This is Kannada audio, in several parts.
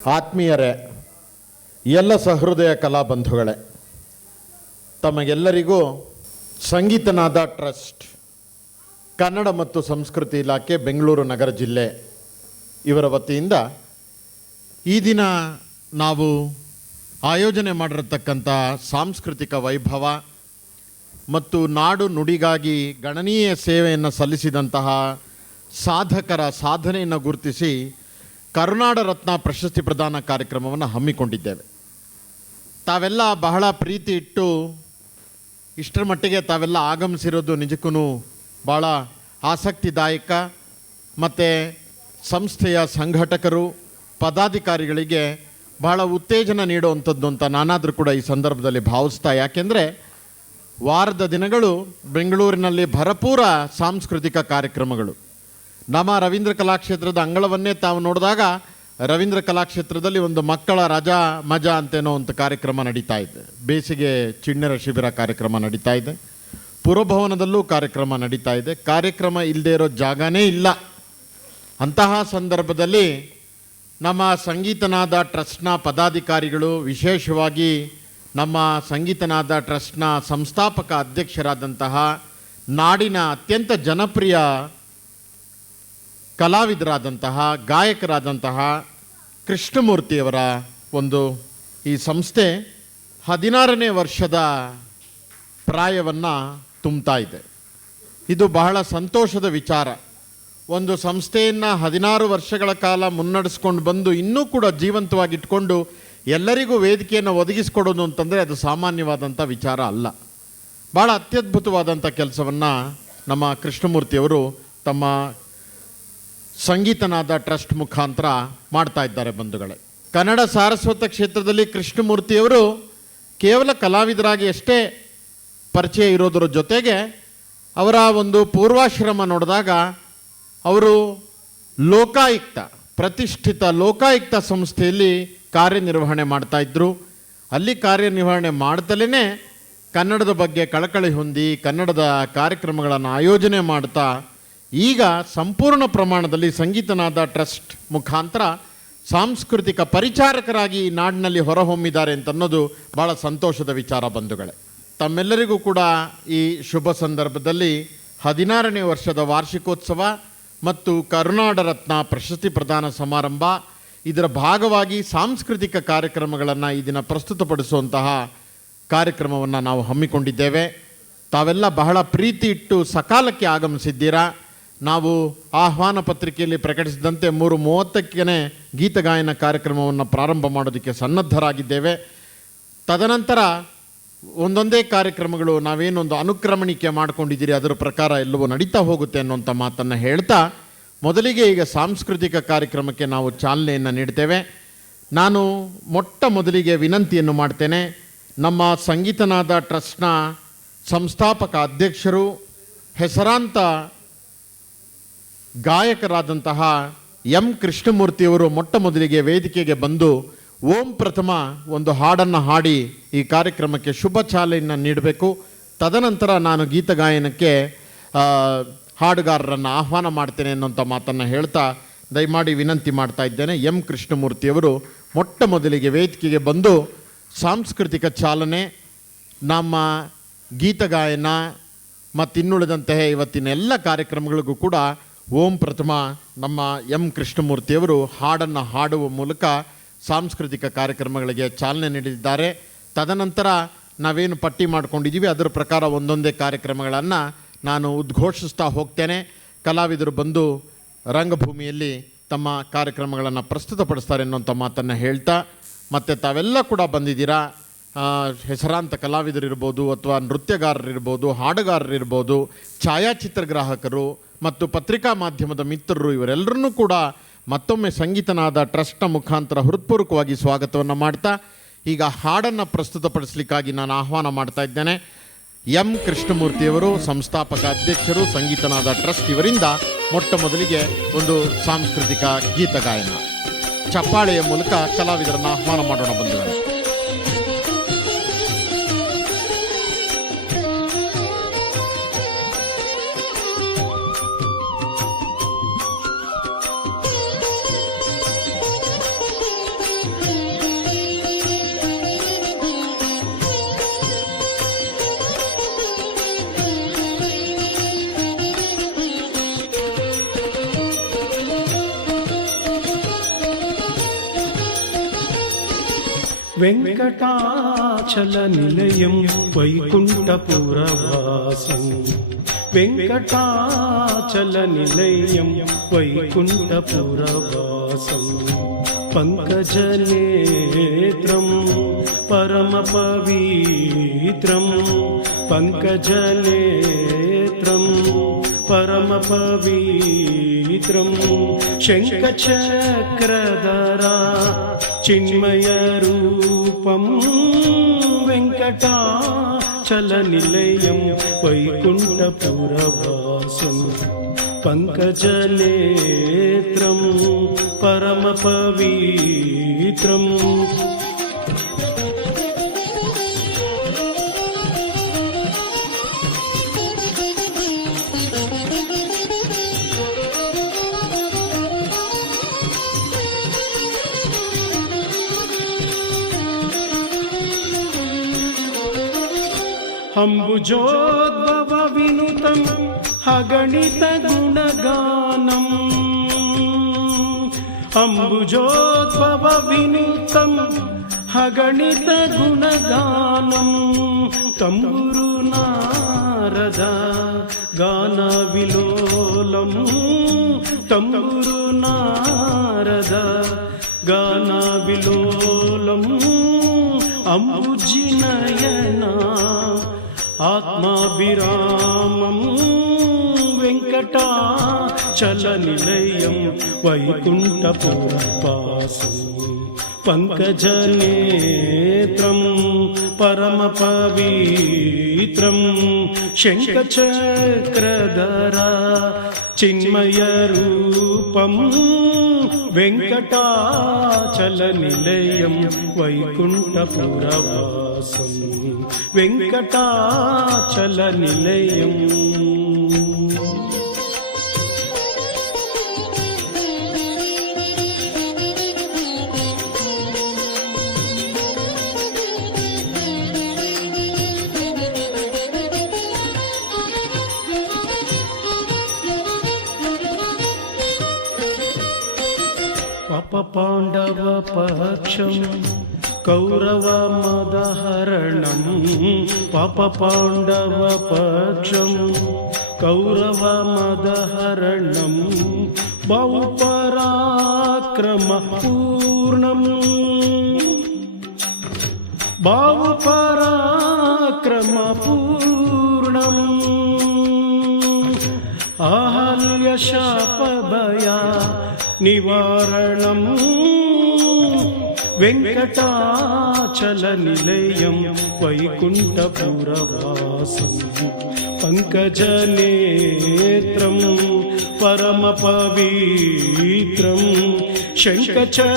ಆತ್ಮೀಯರೇ, ಎಲ್ಲ ಸಹೃದಯ ಕಲಾಬಂಧುಗಳೇ, ತಮಗೆಲ್ಲರಿಗೂ ಸಂಗೀತನಾದ ಟ್ರಸ್ಟ್, ಕನ್ನಡ ಮತ್ತು ಸಂಸ್ಕೃತಿ ಇಲಾಖೆ, ಬೆಂಗಳೂರು ನಗರ ಜಿಲ್ಲೆ ಇವರ ವತಿಯಿಂದ ಈ ದಿನ ನಾವು ಆಯೋಜನೆ ಮಾಡಿರತಕ್ಕಂಥ ಸಾಂಸ್ಕೃತಿಕ ವೈಭವ ಮತ್ತು ನಾಡು ನುಡಿಗಾಗಿ ಗಣನೀಯ ಸೇವೆಯನ್ನು ಸಲ್ಲಿಸಿದಂತಹ ಸಾಧಕರ ಸಾಧನೆಯನ್ನು ಗುರುತಿಸಿ ಕರುನಾಡ ರತ್ನ ಪ್ರಶಸ್ತಿ ಪ್ರದಾನ ಕಾರ್ಯಕ್ರಮವನ್ನು ಹಮ್ಮಿಕೊಂಡಿದ್ದೇವೆ. ತಾವೆಲ್ಲ ಬಹಳ ಪ್ರೀತಿ ಇಟ್ಟು ಇಷ್ಟರ ಮಟ್ಟಿಗೆ ತಾವೆಲ್ಲ ಆಗಮಿಸಿರೋದು ನಿಜಕ್ಕೂ ಭಾಳ ಆಸಕ್ತಿದಾಯಕ. ಮತ್ತು ಸಂಸ್ಥೆಯ ಸಂಘಟಕರು, ಪದಾಧಿಕಾರಿಗಳಿಗೆ ಬಹಳ ಉತ್ತೇಜನ ನೀಡುವಂಥದ್ದು ಅಂತ ನಾನಾದರೂ ಕೂಡ ಈ ಸಂದರ್ಭದಲ್ಲಿ ಭಾವಿಸ್ತಾ. ಯಾಕೆಂದರೆ ವಾರದ ದಿನಗಳು ಬೆಂಗಳೂರಿನಲ್ಲಿ ಭರಪೂರ ಸಾಂಸ್ಕೃತಿಕ ಕಾರ್ಯಕ್ರಮಗಳು. ನಮ್ಮ ರವೀಂದ್ರ ಕಲಾಕ್ಷೇತ್ರದ ಅಂಗಳವನ್ನೇ ತಾವು ನೋಡಿದಾಗ ರವೀಂದ್ರ ಕಲಾಕ್ಷೇತ್ರದಲ್ಲಿ ಒಂದು ಮಕ್ಕಳ ರಜಾ ಮಜಾ ಅಂತೇನೋ ಒಂದು ಕಾರ್ಯಕ್ರಮ ನಡೀತಾ ಇದೆ, ಬೇಸಿಗೆ ಚಿಣ್ಣರ ಶಿಬಿರ ಕಾರ್ಯಕ್ರಮ ನಡೀತಾ ಇದೆ, ಪುರಭವನದಲ್ಲೂ ಕಾರ್ಯಕ್ರಮ ನಡೀತಾ ಇದೆ. ಕಾರ್ಯಕ್ರಮ ಇಲ್ಲದೆ ಇರೋ ಜಾಗನೇ ಇಲ್ಲ. ಅಂತಹ ಸಂದರ್ಭದಲ್ಲಿ ನಮ್ಮ ಸಂಗೀತನಾದ ಟ್ರಸ್ಟ್ನ ಪದಾಧಿಕಾರಿಗಳು, ವಿಶೇಷವಾಗಿ ನಮ್ಮ ಸಂಗೀತನಾದ ಟ್ರಸ್ಟ್ನ ಸಂಸ್ಥಾಪಕ ಅಧ್ಯಕ್ಷರಾದಂತಹ ನಾಡಿನ ಅತ್ಯಂತ ಜನಪ್ರಿಯ ಕಲಾವಿದರಾದಂತಹ ಗಾಯಕರಾದಂತಹ ಕೃಷ್ಣಮೂರ್ತಿಯವರ ಒಂದು ಈ ಸಂಸ್ಥೆ 16ನೇ ವರ್ಷದ ಪ್ರಾಯವನ್ನು ತುಂಬ್ತಾ ಇದೆ. ಇದು ಬಹಳ ಸಂತೋಷದ ವಿಚಾರ. ಒಂದು ಸಂಸ್ಥೆಯನ್ನು 16 ವರ್ಷಗಳ ಕಾಲ ಮುನ್ನಡೆಸ್ಕೊಂಡು ಬಂದು ಇನ್ನೂ ಕೂಡ ಜೀವಂತವಾಗಿಟ್ಕೊಂಡು ಎಲ್ಲರಿಗೂ ವೇದಿಕೆಯನ್ನು ಒದಗಿಸಿಕೊಡೋದು ಅಂತಂದರೆ ಅದು ಸಾಮಾನ್ಯವಾದಂಥ ವಿಚಾರ ಅಲ್ಲ. ಭಾಳ ಅತ್ಯದ್ಭುತವಾದಂಥ ಕೆಲಸವನ್ನು ನಮ್ಮ ಕೃಷ್ಣಮೂರ್ತಿಯವರು ತಮ್ಮ ಸಂಗೀತನಾದ ಟ್ರಸ್ಟ್ ಮುಖಾಂತರ ಮಾಡ್ತಾ ಇದ್ದಾರೆ. ಬಂಧುಗಳೇ, ಕನ್ನಡ ಸಾರಸ್ವತ ಕ್ಷೇತ್ರದಲ್ಲಿ ಕೃಷ್ಣಮೂರ್ತಿಯವರು ಕೇವಲ ಕಲಾವಿದರಾಗಿ ಅಷ್ಟೇ ಪರಿಚಯ ಇರೋದರ ಜೊತೆಗೆ ಅವರ ಒಂದು ಪೂರ್ವಾಶ್ರಮ ನೋಡಿದಾಗ ಅವರು ಲೋಕಾಯುಕ್ತ, ಪ್ರತಿಷ್ಠಿತ ಲೋಕಾಯುಕ್ತ ಸಂಸ್ಥೆಯಲ್ಲಿ ಕಾರ್ಯನಿರ್ವಹಣೆ ಮಾಡ್ತಾಯಿದ್ರು. ಅಲ್ಲಿ ಕಾರ್ಯನಿರ್ವಹಣೆ ಮಾಡ್ತಲೇ ಕನ್ನಡದ ಬಗ್ಗೆ ಕಳಕಳಿ ಹೊಂದಿ ಕನ್ನಡದ ಕಾರ್ಯಕ್ರಮಗಳನ್ನು ಆಯೋಜನೆ ಮಾಡ್ತಾ ಈಗ ಸಂಪೂರ್ಣ ಪ್ರಮಾಣದಲ್ಲಿ ಸಂಗೀತನಾದ ಟ್ರಸ್ಟ್ ಮುಖಾಂತರ ಸಾಂಸ್ಕೃತಿಕ ಪರಿಚಾರಕರಾಗಿ ಈ ನಾಡಿನಲ್ಲಿ ಹೊರಹೊಮ್ಮಿದ್ದಾರೆ ಅಂತನ್ನೋದು ಭಾಳ ಸಂತೋಷದ ವಿಚಾರ. ಬಂಧುಗಳೇ, ತಮ್ಮೆಲ್ಲರಿಗೂ ಕೂಡ ಈ ಶುಭ ಸಂದರ್ಭದಲ್ಲಿ 16ನೇ ವರ್ಷದ ವಾರ್ಷಿಕೋತ್ಸವ ಮತ್ತು ಕರುನಾಡ ರತ್ನ ಪ್ರಶಸ್ತಿ ಪ್ರದಾನ ಸಮಾರಂಭ, ಇದರ ಭಾಗವಾಗಿ ಸಾಂಸ್ಕೃತಿಕ ಕಾರ್ಯಕ್ರಮಗಳನ್ನು ಈ ದಿನ ಪ್ರಸ್ತುತಪಡಿಸುವಂತಹ ಕಾರ್ಯಕ್ರಮವನ್ನು ನಾವು ಹಮ್ಮಿಕೊಂಡಿದ್ದೇವೆ. ತಾವೆಲ್ಲ ಬಹಳ ಪ್ರೀತಿ ಇಟ್ಟು ಸಕಾಲಕ್ಕೆ ಆಗಮಿಸಿದ್ದೀರಾ. ನಾವು ಆಹ್ವಾನ ಪತ್ರಿಕೆಯಲ್ಲಿ ಪ್ರಕಟಿಸಿದಂತೆ 3:30ಕ್ಕೆ ಗೀತಗಾಯನ ಕಾರ್ಯಕ್ರಮವನ್ನು ಪ್ರಾರಂಭ ಮಾಡೋದಕ್ಕೆ ಸನ್ನದ್ಧರಾಗಿದ್ದೇವೆ. ತದನಂತರ ಒಂದೊಂದೇ ಕಾರ್ಯಕ್ರಮಗಳು ನಾವೇನೊಂದು ಅನುಕ್ರಮಣಿಕೆ ಮಾಡ್ಕೊಂಡಿದ್ದೀರಿ ಅದರ ಪ್ರಕಾರ ಎಲ್ಲವೂ ನಡೀತಾ ಹೋಗುತ್ತೆ ಅನ್ನುವಂಥ ಮಾತನ್ನು ಹೇಳ್ತಾ, ಮೊದಲಿಗೆ ಈಗ ಸಾಂಸ್ಕೃತಿಕ ಕಾರ್ಯಕ್ರಮಕ್ಕೆ ನಾವು ಚಾಲನೆಯನ್ನು ನೀಡ್ತೇವೆ. ನಾನು ಮೊಟ್ಟ ಮೊದಲಿಗೆ ವಿನಂತಿಯನ್ನು ಮಾಡ್ತೇನೆ. ನಮ್ಮ ಸಂಗೀತನಾದ ಟ್ರಸ್ಟ್ನ ಸಂಸ್ಥಾಪಕ ಅಧ್ಯಕ್ಷರು, ಹೆಸರಾಂತ ಗಾಯಕರಾದಂತಹ ಎಂ ಕೃಷ್ಣಮೂರ್ತಿಯವರು ಮೊಟ್ಟ ಮೊದಲಿಗೆ ವೇದಿಕೆಗೆ ಬಂದು ಓಂ ಪ್ರಥಮ ಒಂದು ಹಾಡನ್ನು ಹಾಡಿ ಈ ಕಾರ್ಯಕ್ರಮಕ್ಕೆ ಶುಭ ಚಾಲನೆಯನ್ನು ನೀಡಬೇಕು. ತದನಂತರ ನಾನು ಗೀತಗಾಯನಕ್ಕೆ ಹಾಡುಗಾರರನ್ನು ಆಹ್ವಾನ ಮಾಡ್ತೇನೆ ಅನ್ನೋಂಥ ಮಾತನ್ನು ಹೇಳ್ತಾ ದಯಮಾಡಿ ವಿನಂತಿ ಮಾಡ್ತಾ ಇದ್ದೇನೆ. ಎಂ ಕೃಷ್ಣಮೂರ್ತಿಯವರು ಮೊಟ್ಟ ಮೊದಲಿಗೆ ವೇದಿಕೆಗೆ ಬಂದು ಸಾಂಸ್ಕೃತಿಕ ಚಾಲನೆ, ನಮ್ಮ ಗೀತಗಾಯನ ಮತ್ತು ಇನ್ನುಳಿದಂತಹ ಇವತ್ತಿನ ಎಲ್ಲ ಕಾರ್ಯಕ್ರಮಗಳಿಗೂ ಕೂಡ ಓಂ ಪ್ರಥಮ ನಮ್ಮ ಎಂ ಕೃಷ್ಣಮೂರ್ತಿಯವರು ಹಾಡನ್ನು ಹಾಡುವ ಮೂಲಕ ಸಾಂಸ್ಕೃತಿಕ ಕಾರ್ಯಕ್ರಮಗಳಿಗೆ ಚಾಲನೆ ನೀಡಿದ್ದಾರೆ. ತದನಂತರ ನಾವೇನು ಪಟ್ಟಿ ಮಾಡ್ಕೊಂಡಿದ್ದೀವಿ ಅದರ ಪ್ರಕಾರ ಒಂದೊಂದೇ ಕಾರ್ಯಕ್ರಮಗಳನ್ನು ನಾನು ಉದ್ಘೋಷಿಸ್ತಾ ಹೋಗ್ತೇನೆ. ಕಲಾವಿದರು ಬಂದು ರಂಗಭೂಮಿಯಲ್ಲಿ ತಮ್ಮ ಕಾರ್ಯಕ್ರಮಗಳನ್ನು ಪ್ರಸ್ತುತಪಡಿಸ್ತಾರೆ ಅನ್ನೋಂಥ ಮಾತನ್ನು ಹೇಳ್ತಾ, ಮತ್ತು ತಾವೆಲ್ಲ ಕೂಡ ಬಂದಿದ್ದೀರಾ. ಹೆಸರಾಂತ ಕಲಾವಿದರಿರ್ಬೋದು, ಅಥವಾ ನೃತ್ಯಗಾರರಿರ್ಬೋದು, ಹಾಡುಗಾರರಿರ್ಬೋದು, ಛಾಯಾಚಿತ್ರಗ್ರಾಹಕರು ಮತ್ತು ಪತ್ರಿಕಾ ಮಾಧ್ಯಮದ ಮಿತ್ರರು, ಇವರೆಲ್ಲರನ್ನೂ ಕೂಡ ಮತ್ತೊಮ್ಮೆ ಸಂಗೀತನಾದ ಟ್ರಸ್ಟ್ನ ಮುಖಾಂತರ ಹೃತ್ಪೂರ್ವಕವಾಗಿ ಸ್ವಾಗತವನ್ನು ಮಾಡ್ತಾ, ಈಗ ಹಾಡನ್ನು ಪ್ರಸ್ತುತಪಡಿಸಲಿಕ್ಕಾಗಿ ನಾನು ಆಹ್ವಾನ ಮಾಡ್ತಾ ಇದ್ದೇನೆ. ಎಂ ಕೃಷ್ಣಮೂರ್ತಿಯವರು, ಸಂಸ್ಥಾಪಕ ಅಧ್ಯಕ್ಷರು, ಸಂಗೀತನಾದ ಟ್ರಸ್ಟ್, ಇವರಿಂದ ಮೊಟ್ಟ ಮೊದಲಿಗೆ ಒಂದು ಸಾಂಸ್ಕೃತಿಕ ಗೀತಗಾಯನ ಚಪ್ಪಾಳೆಯ ಮೂಲಕ ಕಲಾವಿದರನ್ನು ಆಹ್ವಾನ ಮಾಡೋಣ. ಬಂಧುಗಳೇ, వెంకటాచలనిలయం వైకుంఠపురవాసం వెంకటాచలనిలయం వైకుంఠపురవాసం పంకజనేత్రం పరమపవిత్రం పంకజనేత్రం పరమపవిత్రం శంఖచక్రధరా చిన్మయరూపం వెంకటాచలనిలయం వైకుంఠపురవాసం పంకజనేత్రం పరమపవిత్రం అంబుజోద్భవ వినుతం అగణిత గుణగానం అంబుజోద్భవ వినుతం అగణిత గుణగానం తంబురు నారద గాన విలోలం తంబురు నారద గాన విలోలం అంబుజినయనా ఆత్మాభిరామం వెంకటాచలనిలయం వైకుంఠపురవాసం పంకజనేత్రం పరమపవిత్రం శంఖచక్రధరా చిన్మయరూపం వెంకటాచలనిలయం వైకుంఠపురవాసం వెంకటాచలనిలయం పాండవ పక్షం కౌరవ మదహరణం పాండవ పక్షం కౌరవ మదహరణం బాహుపరాక్రమ పూర్ణం బాహుపరాక్రమ పూర్ణం ఆహల్య శాపభయ నివారణం వెంకటాచలనిలయం వైకుంఠపురవాసం పంకజనేత్రం పరమపవిత్రం శంఖచక్రధరా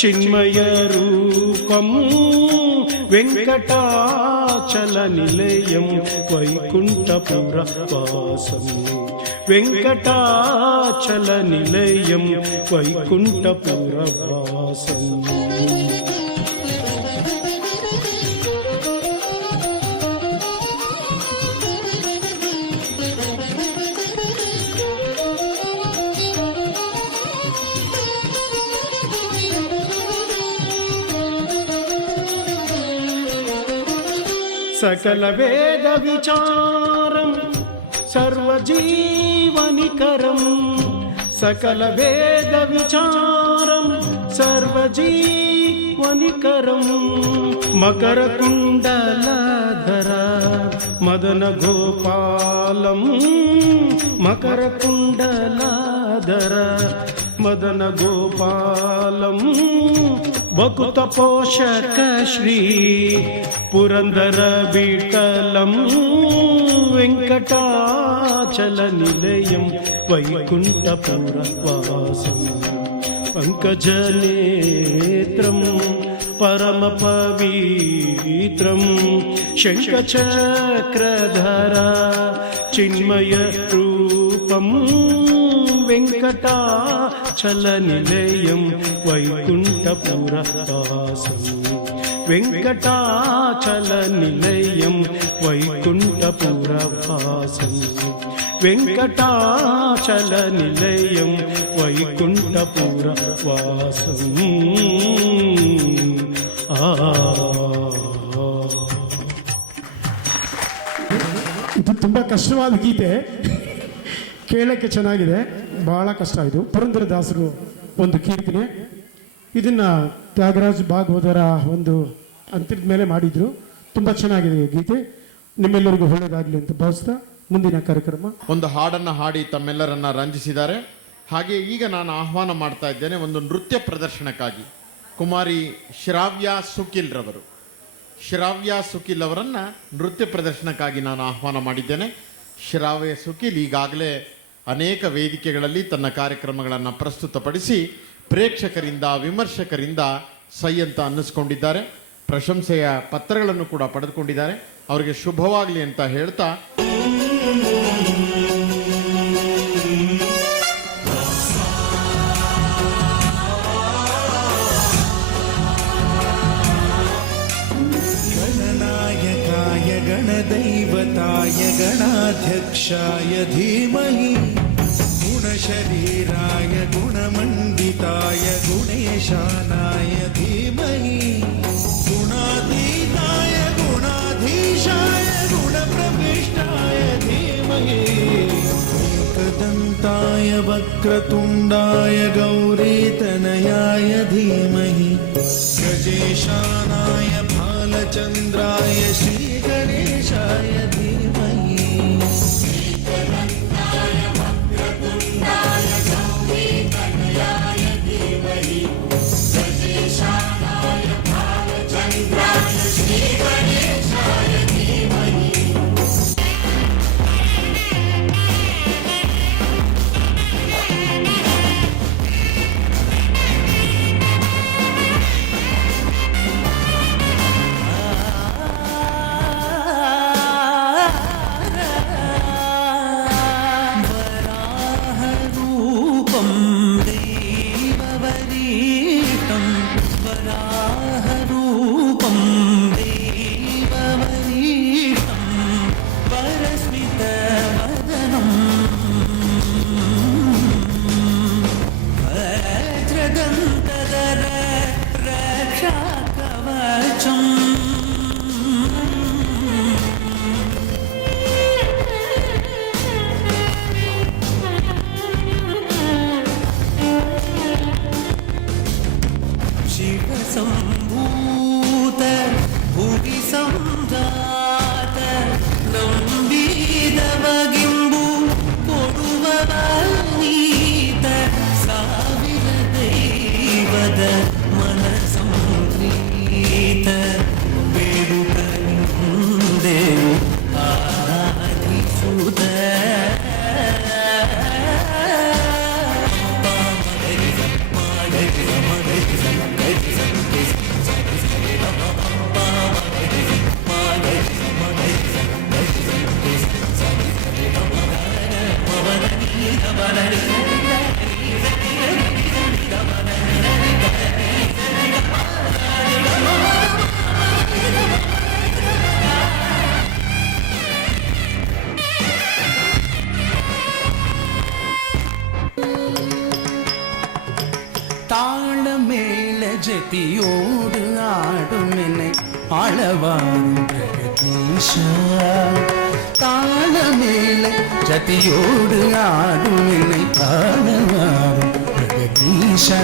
చిన్మయరూపం వెంకటాచలనిలయం వైకుంఠపురవాసం వెంకటాచలనిలయం వైకుంఠపురవాసం సకల వేద విచారం సర్వజీవనికరం సకల వేద విచారం సర్వజీవనికరం మకర కుండలధర మదన గోపాలం మకర కుండలధర మదన గోపాలం భకుత పోషక శ్రీ పురందర విఠలం వెంకటాచలనిలయం వైకుంఠపురవాసం పంకజనేత్రం పరమపవిత్రం శంఖచక్రధరా చిన్మయరూపం వెంకటాచలనిలయం వైకుంఠపురవాసం వెంకటాచలనిలయం వైకుంఠపురవాసం వెంకటాచలనిలయం వైకుంఠపురవాసం ಆ ಇದು ತುಂಬ ಕಷ್ಟವಾದ ಗೀತೆ, ಕೇಳಕ್ಕೆ ಚೆನ್ನಾಗಿದೆ, ಬಹಳ ಕಷ್ಟ. ಇದು ಪುರಂದರದಾಸರು ಒಂದು ಕೀರ್ತನೆ. ಇದನ್ನ ತ್ಯಾಗರಾಜ್ ಭಾಗವತರ ಒಂದು ಅಂತಿದ ಮೇಲೆ ಮಾಡಿದ್ರು. ತುಂಬ ಚೆನ್ನಾಗಿದೆ ಈ ಗೀತೆ. ನಿಮ್ಮೆಲ್ಲರಿಗೂ ಒಳ್ಳೆಯದಾಗಲಿ ಅಂತ ಭಾವಿಸ್ತಾ ಮುಂದಿನ ಕಾರ್ಯಕ್ರಮ. ಒಂದು ಹಾಡನ್ನು ಹಾಡಿ ತಮ್ಮೆಲ್ಲರನ್ನ ರಂಜಿಸಿದ್ದಾರೆ. ಹಾಗೆ ಈಗ ನಾನು ಆಹ್ವಾನ ಮಾಡ್ತಾ ಇದ್ದೇನೆ ಒಂದು ನೃತ್ಯ ಪ್ರದರ್ಶನಕ್ಕಾಗಿ ಕುಮಾರಿ ಶ್ರಾವ್ಯ ಸುಕಿಲ್ ರವರು. ಶ್ರಾವ್ಯ ಸುಕಿಲ್ ಅವರನ್ನ ನೃತ್ಯ ಪ್ರದರ್ಶನಕ್ಕಾಗಿ ನಾನು ಆಹ್ವಾನ ಮಾಡಿದ್ದೇನೆ. ಶ್ರಾವ್ಯ ಸುಕಿಲ್ ಈಗಾಗಲೇ ಅನೇಕ ವೇದಿಕೆಗಳಲ್ಲಿ ತನ್ನ ಕಾರ್ಯಕ್ರಮಗಳನ್ನು ಪ್ರಸ್ತುತಪಡಿಸಿ ಪ್ರೇಕ್ಷಕರಿಂದ ವಿಮರ್ಶಕರಿಂದ ಸೈ ಅಂತ ಅನ್ನಿಸ್ಕೊಂಡಿದ್ದಾರೆ. ಪ್ರಶಂಸೆಯ ಪತ್ರಗಳನ್ನು ಕೂಡ ಪಡೆದುಕೊಂಡಿದ್ದಾರೆ. ಅವರಿಗೆ ಶುಭವಾಗಲಿ ಅಂತ ಹೇಳ್ತಾ गणदैवताय गणाध्यक्षाय धीमहि गुणशरीराय गुणमण्डिताय गुणेशानाय धीमहि गुणातीताय गुणाधीशाय गुणप्रविष्टाय धीमहि एकदन्ताय वक्रतुण्डाय गौरीतनयाय धीमहि गजेशानाय भालचन्द्राय श्रीगणेशाय धीमहि शिवसम्भूत भुवि सम्जात नम्बिदवगिम्बु कोडुववनीत ಸಾವಿರ ದೈವದ ಮನಸಂಪ್ರೀತ ಬೇಡುತ್ತಲಿಂದೆವು ಆರಾಧಿಸುತ್ತ தாளமேள ஜதியோடு ஆடுமெனை ஆளவாரும் பிரகதீஷா தாளமேள ஜதியோடு ஆடுமெனை ஆளவாரும் பிரகதீஷா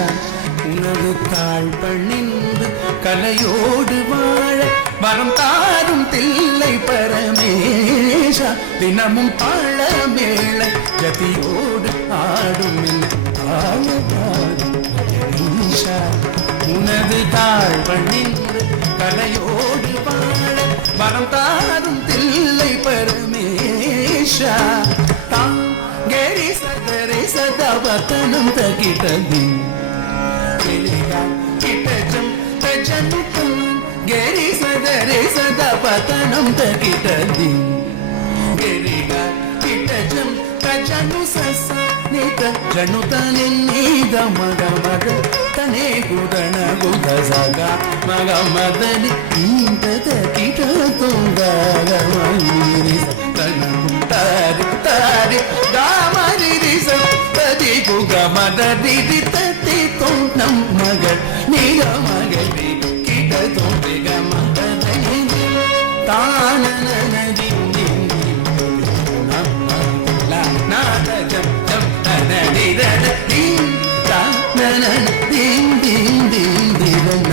உனது தாழ் பணிந்து கலையோடு வாழ வரம் தாரும் தில்லை பரமேஷா தினமும் தாளமேள ஜதியோடு ஆடுமெனை ஆளவாரும் உனது தாழ் பணிந்து கலையோடு வாழ வரம் தாரும் தில்லை பரமேஷா தாம் கேரி சதரை சதாவத்தனம் தகிட்டதி கிட்டஜம் தஜனுக்கம் கேரி சதரை சதாவத்தனம் தகிட்டதி கேரிகா கிட்டஜம் ತಜನು ಸಸ ನಿತ ಜನುತ ನಿನ್ನೀದ ಮಗ ಮಗ ತನೆ ಗುದಣ ಗುದ ಸಗ ಮಗ ಮದನಿ ಇಂದದ ಕಿಟ ತುಂಗರ ಮಯೂರಿ ತನ ತಾರಿ ತಾರಿ ದಾಮರಿ ರಿಸ ತದಿ ಗುಗ ಮದ ದಿದಿ ತತಿ ತೋ ನಮ್ ಮಗ ನೀಗ ಮಗ ದೀಂ ತಾ ನನ ದೀಂ ದೀಂ ದೀಂ ದಿರನ.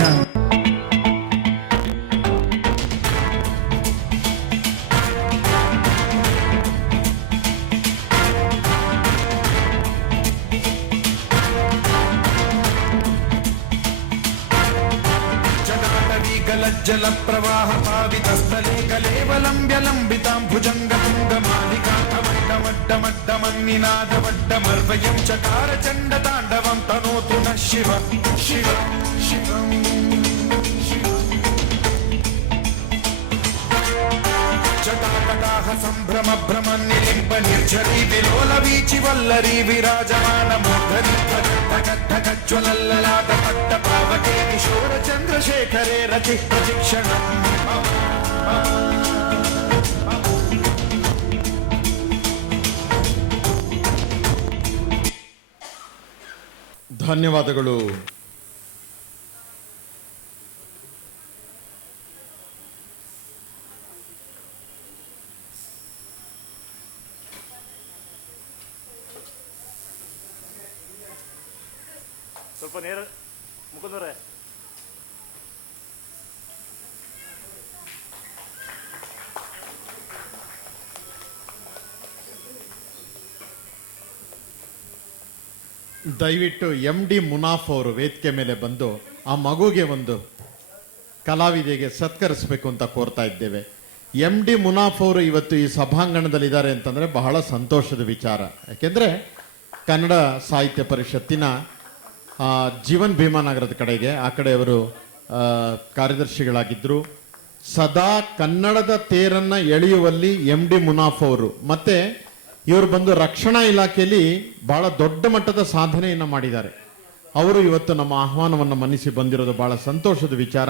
जल प्रवाह पावितस्थले कलेवलम्ब्य लम्बितां भुजङ्गतुङ्गमालिकाकमड्डमड्डमड्डमन्निनादवड्डमर्वयं चकार चण्डताण्डवं तनोतु नः शिव शिव शिवम्. जटाकटाह सम्भ्रम भ्रम निलिम्ब निर्झरी विलोल वीचि वल्लरी विराजमान मोधरी ज्वलल्ललाट पट्ट पावके किशोर चन्द्रशेखरे रति प्रशिक्षण. ಧನ್ಯವಾದಗಳು. ಸ್ವಲ್ಪ ನೇರ ಮುಖದವರೇ. ದಯವಿಟ್ಟು MD ಮುನಾಫ್ ಅವರು ವೇದಿಕೆ ಮೇಲೆ ಬಂದು ಆ ಮಗುಗೆ ಒಂದು ಕಲಾವಿದೆಗೆ ಸತ್ಕರಿಸಬೇಕು ಅಂತ ಕೋರ್ತಾ ಇದ್ದೇವೆ. MD ಮುನಾಫ್ ಅವರು ಇವತ್ತು ಈ ಸಭಾಂಗಣದಲ್ಲಿದ್ದಾರೆ ಅಂತಂದರೆ ಬಹಳ ಸಂತೋಷದ ವಿಚಾರ. ಯಾಕೆಂದರೆ ಕನ್ನಡ ಸಾಹಿತ್ಯ ಪರಿಷತ್ತಿನ ಜೀವನ್ ಭೀಮಾನಗರದ ಕಡೆಗೆ ಆ ಕಡೆ ಅವರು ಕಾರ್ಯದರ್ಶಿಗಳಾಗಿದ್ದರು. ಸದಾ ಕನ್ನಡದ ತೇರನ್ನು ಎಳೆಯುವಲ್ಲಿ MD ಮುನಾಫ್ ಅವರು ಮತ್ತು ಇವರು ಬಂದು ರಕ್ಷಣಾ ಇಲಾಖೆಯಲ್ಲಿ ಬಹಳ ದೊಡ್ಡ ಮಟ್ಟದ ಸಾಧನೆಯನ್ನು ಮಾಡಿದ್ದಾರೆ. ಅವರು ಇವತ್ತು ನಮ್ಮ ಆಹ್ವಾನವನ್ನು ಮನ್ನಿಸಿ ಬಂದಿರೋದು ಬಹಳ ಸಂತೋಷದ ವಿಚಾರ.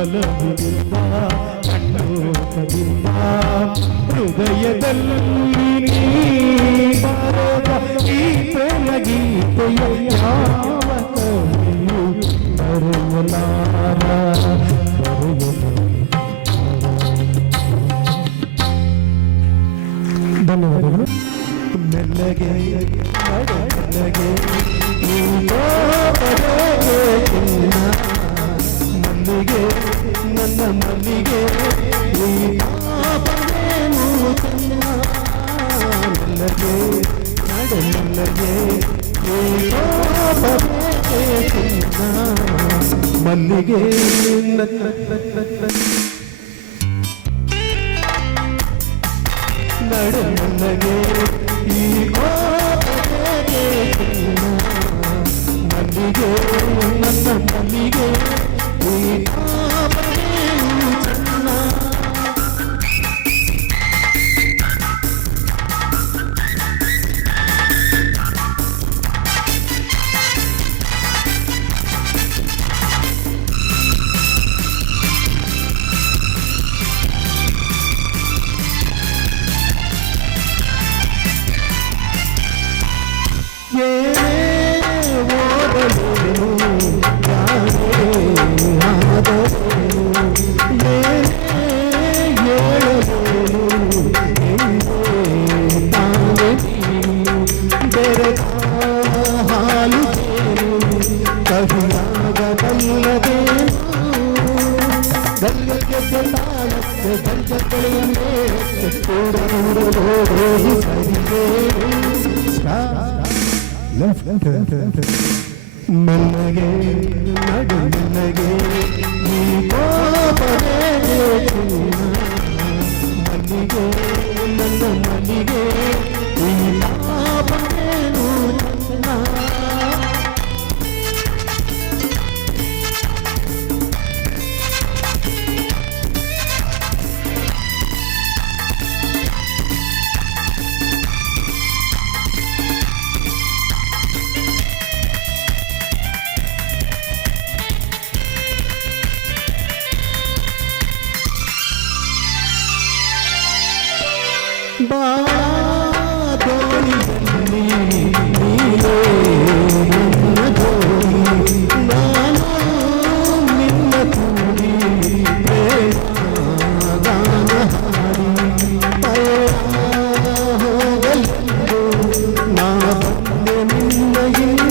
ಒಲವಿನಿಂದ ಕಣ್ಣೋಟದಿಂದ ಹೃದಯದಲ್ಲಿ ನೀ ಬರೆದ ಈ ಪ್ರೇಮ ಗೀತೆಯ ಯಾವ ಕವಿಯೂ ಬರೆಯಲಾರ ಧನ್ಯವಾದಗಳು. ಮೆಲ್ಲಗೆ ಮೆಲ್ಲಗೆ ಮಲ್ಲಿಗೆ ನನ್ನ ಮಲ್ಲಿಗೆ ಮೆಲ್ಲಗೆ ಮೆಲ್ಲಗೆ ಮಲ್ಲಿಗೆ ನಡನಗೆ ಈ ಮಲ್ಲಿಗೆ ನನ್ನ ಮಲ್ಲಿಗೆ ಈ ಚೆನ್ನ ಮೆಲ್ಲಗೆ ನಡು ಮೆಲ್ಲಗೆ ಈ ಮಲ್ಲಿಗೆ ನನ್ನ ಮಲ್ಲಿಗೆ ಈ ಲಾಭವೇನು ಚೆನ್ನ ಬಾದೋಣಿಯಲ್ಲಿ ನೀನೇ ನನ್ನ ಜೋಡಿ ನಾನು ನಿನ್ನ ಕೂಡಿ ಪ್ರೇಮಗಾನ ಹಾಡಿ ಹೋಗಲೆಂದು ನಾ ಬಂದೆ ನಿನ್ನ ಹಿಂದೆ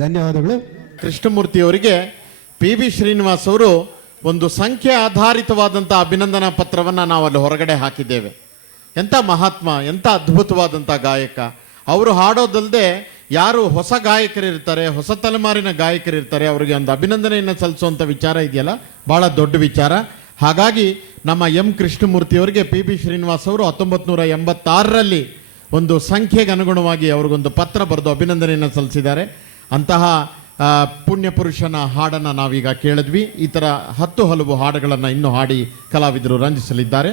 ಧನ್ಯವಾದಗಳು. ಕೃಷ್ಣಮೂರ್ತಿಯವರಿಗೆ ಪಿ ಬಿ ಶ್ರೀನಿವಾಸ್ ಅವರು ಒಂದು ಸಂಖ್ಯೆ ಆಧಾರಿತವಾದಂಥ ಅಭಿನಂದನಾ ಪತ್ರವನ್ನು ನಾವು ಅಲ್ಲಿ ಹೊರಗಡೆ ಹಾಕಿದ್ದೇವೆ. ಎಂಥ ಮಹಾತ್ಮ, ಎಂಥ ಅದ್ಭುತವಾದಂಥ ಗಾಯಕ. ಅವರು ಹಾಡೋದಲ್ಲದೆ ಯಾರು ಹೊಸ ಗಾಯಕರಿರ್ತಾರೆ, ಹೊಸ ತಲೆಮಾರಿನ ಗಾಯಕರಿರ್ತಾರೆ, ಅವರಿಗೆ ಒಂದು ಅಭಿನಂದನೆಯನ್ನು ಸಲ್ಲಿಸುವಂಥ ವಿಚಾರ ಇದೆಯಲ್ಲ, ಭಾಳ ದೊಡ್ಡ ವಿಚಾರ. ಹಾಗಾಗಿ ನಮ್ಮ ಎಂ ಕೃಷ್ಣಮೂರ್ತಿಯವರಿಗೆ ಪಿ ಬಿ ಶ್ರೀನಿವಾಸ್ ಅವರು 1986ರಲ್ಲಿ ಒಂದು ಸಂಖ್ಯೆಗೆ ಅನುಗುಣವಾಗಿ ಅವ್ರಿಗೊಂದು ಪತ್ರ ಬರೆದು ಅಭಿನಂದನೆಯನ್ನು ಸಲ್ಲಿಸಿದ್ದಾರೆ. ಅಂತಹ ಪುಣ್ಯ ಪುರುಷನ ಹಾಡನ್ನು ನಾವೀಗ ಕೇಳಿದ್ವಿ. ಈ ಥರ 10 ಹಲವು ಹಾಡುಗಳನ್ನು ಇನ್ನೂ ಹಾಡಿ ಕಲಾವಿದರು ರಂಜಿಸಲಿದ್ದಾರೆ.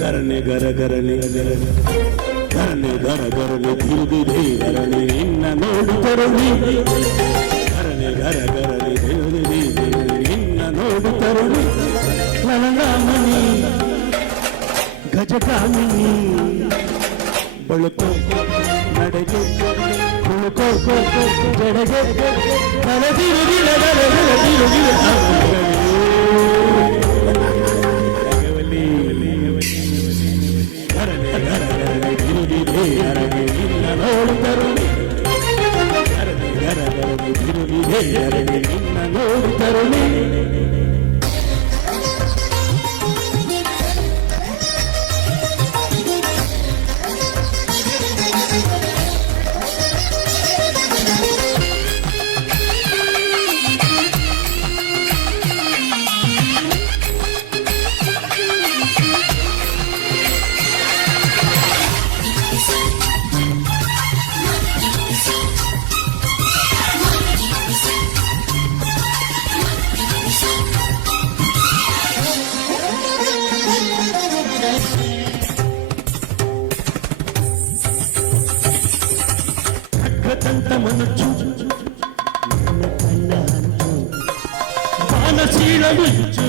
ಗರಣೆ ಗರನೆ ಗರ ಗರನೆ ಗರನೆ ಗರನೆ ಗರ ಗರನೆ ತಿರುಗಿದೆ ಗರನೆ ನಿನ್ನ ನೋಡು ತರುಣಿ ಗರನೆ ಗರ ಗರನೆ ತಿರುಗಿದೆ ನಿನ್ನ ನೋಡು ತರುಣಿ ಲಲನಾಮಣಿ ಗಜಗಾಮಿನಿ ಬಳುಕೋ ನಡೆಗೆ ಕುಳುಕೋ ಜಡೆಗೆ ತಲೆದಿರುಗಿರ ನಿನ್ನ ನೋಡು ತರುಣಿ ತಂತ ಮನಚು ನನ್ನ ಕಣ್ಣ ಹಂಚು ಬಾಣಶೀಲ ಮಿಂಚು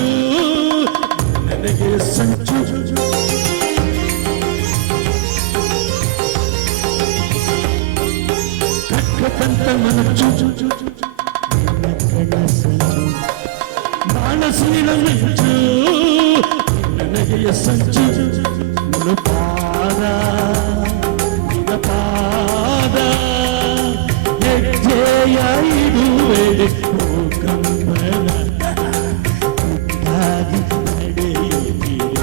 ನನಗೆ ಸಂಚು ಕಕ್ಕಂತ ಮನಚು ನನ್ನ ಕಣ್ಣ ಸಂಚು ಬಾಣಶೀಲ ಮಿಂಚು ನನಗೆ ಸಂಚು ಮುಳುಪಾದ ಇಡುವೆ ಕಂಬನ ಮುದ್ದಾಗಿ ನಡೆಯುತ್ತಿದೆ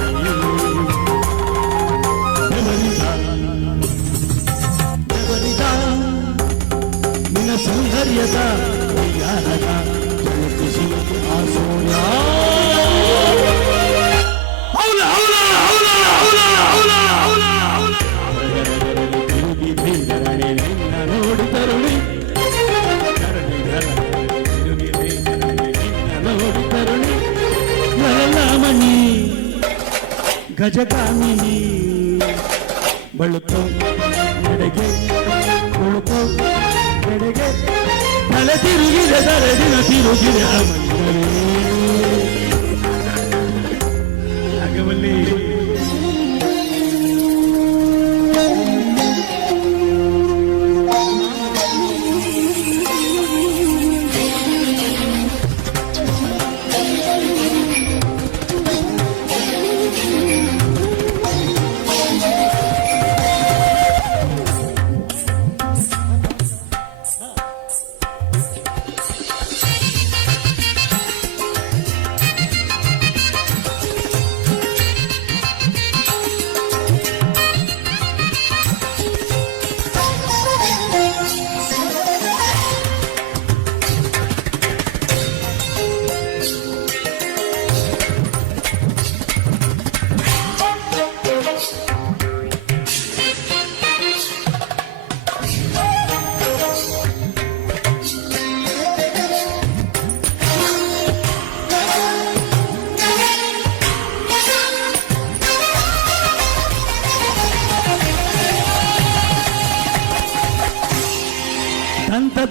ನಿನ್ನ ಸೌಂದರ್ಯದ ಯಾರದ ಜಲಕಿಸಿ ಆಸೋಯ ನಿನ್ನ ನೋಡಿ ತರುಣಿ ಲಲನಾಮಣಿ ಗಜಗಾಮಿನಿ ಬಳುಕೋ ನಡೆಗೆ ಕುಳುಕೋ ಎಡೆಗೆ ತಲೆ ತಿರುಗಿದೆ ತಲೆದಿನ ತಿರುಗಿದೆ ಆಗವಲ್ಲಿ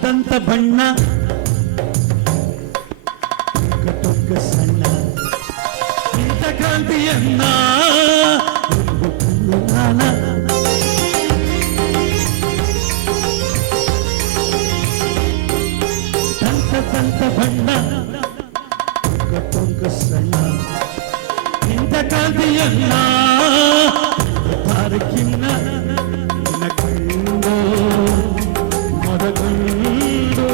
ದಂತ ಬಣ್ಣ ಕಟೊಕ್ಕ ಸಣ್ಣ ಇಂಥ ಕಾಂತಿಯನ್ನ ಒಂದು ಕಣ್ಣು ನಾನ ದಂತ ಬಣ್ಣ ಕಟೊಕ್ಕ ಸಣ್ಣ ಇಂಥ ಕಾಂತಿಯನ್ನ ತಾರಕಿನ್ನ ನಿನ್ನ ಕಣ್ಣು ಮೊದಗೊಂಡು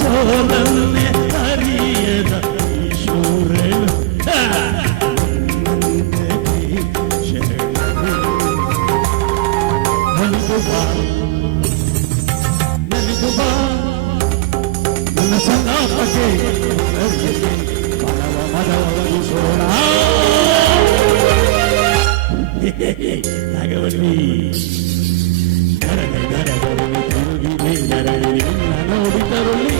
ಸೋಲನ್ನೇ ಅರಿಯದ ಈಶ್ವರನು ನನಗೂ ಬಾ ನನ್ನ ಸಂಗಾಪಕ್ಕೆ ಮನವ ಮನವರಿಸೋಣ ನಾಗವಲ್ಲಿ ಗರನೆ ಗರಗರನೆ ತಿರುಗಿದೆ ಗರನೆ ನಿನ್ನ ನೋಡಿ ತರುಳಿ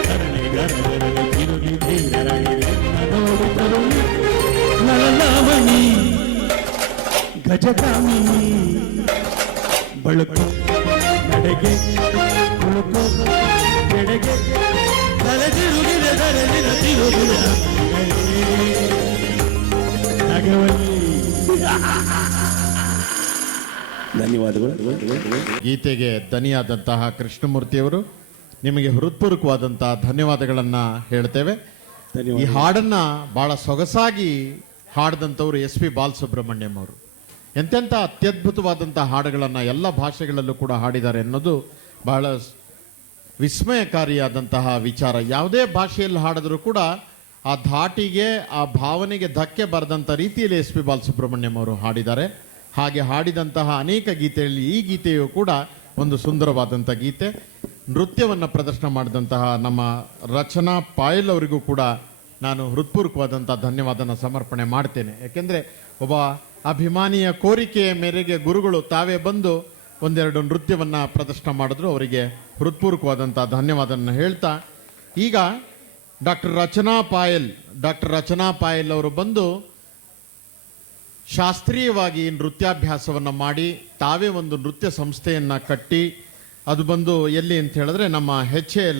ಗರನೆ ಗರಗರನೆ ತಿರುಗಿದೆ ಗರನೆ ನಿನ್ನ ನೋಡಿ ತರುಳಿ ಲಲನಾಮಣಿ ಗಜಕಾಮಿನಿ ಬಳುಕು ನಡೆಗೆ ಕುಳುಕು ಎಡೆಗೆ ತಲೆದಿರುಗಿದ ತಲೆದಿರ ತಿರುಗಿದ ನಗವಲ್ಲಿ. ಧನ್ಯವಾದಗಳು. ಗೀತೆಗೆ ದನಿಯಾದಂತಹ ಕೃಷ್ಣಮೂರ್ತಿಯವರು ನಿಮಗೆ ಹೃತ್ಪೂರ್ವಕವಾದಂತಹ ಧನ್ಯವಾದಗಳನ್ನು ಹೇಳ್ತೇವೆ. ಈ ಹಾಡನ್ನು ಭಾಳ ಸೊಗಸಾಗಿ ಹಾಡಿದಂಥವ್ರು SP ಬಾಲಸುಬ್ರಹ್ಮಣ್ಯಂ ಅವರು. ಎಂತೆಂಥ ಅತ್ಯದ್ಭುತವಾದಂಥ ಹಾಡುಗಳನ್ನು ಎಲ್ಲ ಭಾಷೆಗಳಲ್ಲೂ ಕೂಡ ಹಾಡಿದ್ದಾರೆ ಅನ್ನೋದು ಬಹಳ ವಿಸ್ಮಯಕಾರಿಯಾದಂತಹ ವಿಚಾರ. ಯಾವುದೇ ಭಾಷೆಯಲ್ಲಿ ಹಾಡಿದ್ರೂ ಕೂಡ ಆ ಧಾಟಿಗೆ ಆ ಭಾವನೆಗೆ ಧಕ್ಕೆ ಬರೆದಂಥ ರೀತಿಯಲ್ಲಿ SP ಬಾಲಸುಬ್ರಹ್ಮಣ್ಯಂ ಅವರು ಹಾಡಿದ್ದಾರೆ. ಹಾಗೆ ಹಾಡಿದಂತಹ ಅನೇಕ ಗೀತೆಯಲ್ಲಿ ಈ ಗೀತೆಯು ಕೂಡ ಒಂದು ಸುಂದರವಾದಂಥ ಗೀತೆ. ನೃತ್ಯವನ್ನು ಪ್ರದರ್ಶನ ಮಾಡಿದಂತಹ ನಮ್ಮ ರಚನಾ ಪಾಯಲ್ ಅವರಿಗೂ ಕೂಡ ನಾನು ಹೃತ್ಪೂರ್ವಕವಾದಂಥ ಧನ್ಯವಾದನ ಸಮರ್ಪಣೆ ಮಾಡ್ತೇನೆ. ಯಾಕೆಂದರೆ ಒಬ್ಬ ಅಭಿಮಾನಿಯ ಕೋರಿಕೆಯ ಮೇರೆಗೆ ಗುರುಗಳು ತಾವೇ ಬಂದು ಒಂದೆರಡು ನೃತ್ಯವನ್ನು ಪ್ರದರ್ಶನ ಮಾಡಿದ್ರು. ಅವರಿಗೆ ಹೃತ್ಪೂರ್ವಕವಾದಂಥ ಧನ್ಯವಾದನ ಹೇಳ್ತಾ ಈಗ ಡಾಕ್ಟರ್ ರಚನಾ ಪಾಯಲ್ ಅವರು ಬಂದು ಶಾಸ್ತ್ರೀಯವಾಗಿ ನೃತ್ಯಾಭ್ಯಾಸವನ್ನು ಮಾಡಿ ತಾವೇ ಒಂದು ನೃತ್ಯ ಸಂಸ್ಥೆಯನ್ನು ಕಟ್ಟಿ ಅದು ಬಂದು ಎಲ್ಲಿ ಅಂತ ಹೇಳಿದ್ರೆ ನಮ್ಮ HAL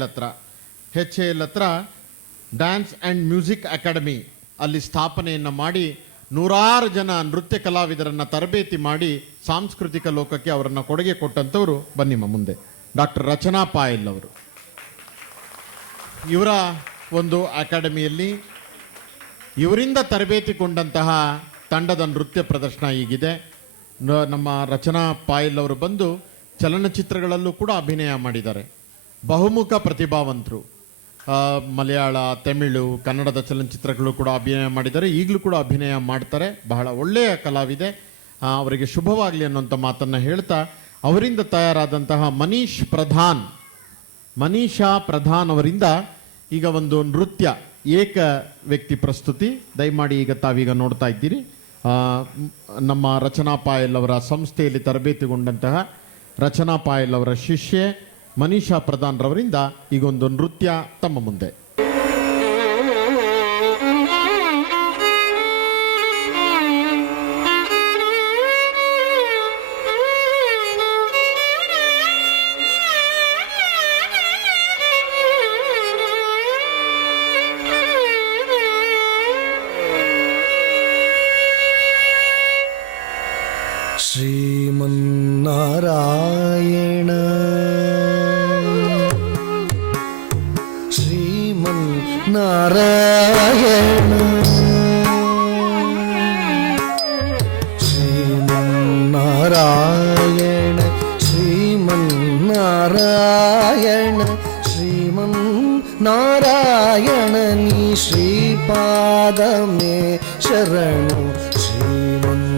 ಹತ್ರ ಡ್ಯಾನ್ಸ್ ಆ್ಯಂಡ್ ಮ್ಯೂಸಿಕ್ ಅಕಾಡೆಮಿ ಅಲ್ಲಿ ಸ್ಥಾಪನೆಯನ್ನು ಮಾಡಿ ನೂರಾರು ಜನ ನೃತ್ಯ ಕಲಾವಿದರನ್ನು ತರಬೇತಿ ಮಾಡಿ ಸಾಂಸ್ಕೃತಿಕ ಲೋಕಕ್ಕೆ ಅವರನ್ನು ಕೊಡುಗೆ ಕೊಟ್ಟಂಥವರು ಬನ್ನಿಮ್ಮ ಮುಂದೆ ಡಾಕ್ಟರ್ ರಚನಾ ಪಾಯಲ್ ಅವರು. ಇವರ ಒಂದು ಅಕಾಡೆಮಿಯಲ್ಲಿ ಇವರಿಂದ ತರಬೇತಿಗೊಂಡಂತಹ ತಂಡದ ನೃತ್ಯ ಪ್ರದರ್ಶನ ಈಗಿದೆ. ನಮ್ಮ ರಚನಾ ಪಾಯಲ್ ಅವರು ಬಂದು ಚಲನಚಿತ್ರಗಳಲ್ಲೂ ಕೂಡ ಅಭಿನಯ ಮಾಡಿದ್ದಾರೆ. ಬಹುಮುಖ ಪ್ರತಿಭಾವಂತರು. ಮಲಯಾಳ, ತಮಿಳು, ಕನ್ನಡದ ಚಲನಚಿತ್ರಗಳು ಕೂಡ ಅಭಿನಯ ಮಾಡಿದ್ದಾರೆ. ಈಗಲೂ ಕೂಡ ಅಭಿನಯ ಮಾಡ್ತಾರೆ. ಬಹಳ ಒಳ್ಳೆಯ ಕಲಾವಿದೆ. ಅವರಿಗೆ ಶುಭವಾಗಲಿ ಅನ್ನುವಂಥ ಮಾತನ್ನು ಹೇಳ್ತಾ ಅವರಿಂದ ತಯಾರಾದಂತಹ ಮನೀಷಾ ಪ್ರಧಾನ್ ಅವರಿಂದ ಈಗ ಒಂದು ನೃತ್ಯ ಏಕ ವ್ಯಕ್ತಿ ಪ್ರಸ್ತುತಿ ದಯಮಾಡಿ ಈಗ ತಾವೀಗ ನೋಡ್ತಾ ಇದ್ದೀರಿ. ನಮ್ಮ ರಚನಾ ಪಾಯಲ್ ಅವರ ಸಂಸ್ಥೆಯಲ್ಲಿ ತರಬೇತಿಗೊಂಡಂತಹ ರಚನಾ ಪಾಯಲ್ ಅವರ ಶಿಷ್ಯೆ ಮನೀಷಾ ಪ್ರಧಾನ್ ರವರಿಂದ ಈಗೊಂದು ನೃತ್ಯ ತಮ್ಮ ಮುಂದೆ. ಶ್ರೀಮನ್ನಾರಾಯಣ ಶ್ರೀಮನ್ನಾರಾಯಣ ಶ್ರೀಮನ್ನಾರಾಯಣ ಶ್ರೀಮನ್ನಾರಾಯಣ ಶ್ರೀಮನ್ನಾರಾಯಣ ನೀ ಶ್ರೀಪಾದಮೇ ಶರಣು ಶ್ರೀಮನ್ನಾರಾಯಣ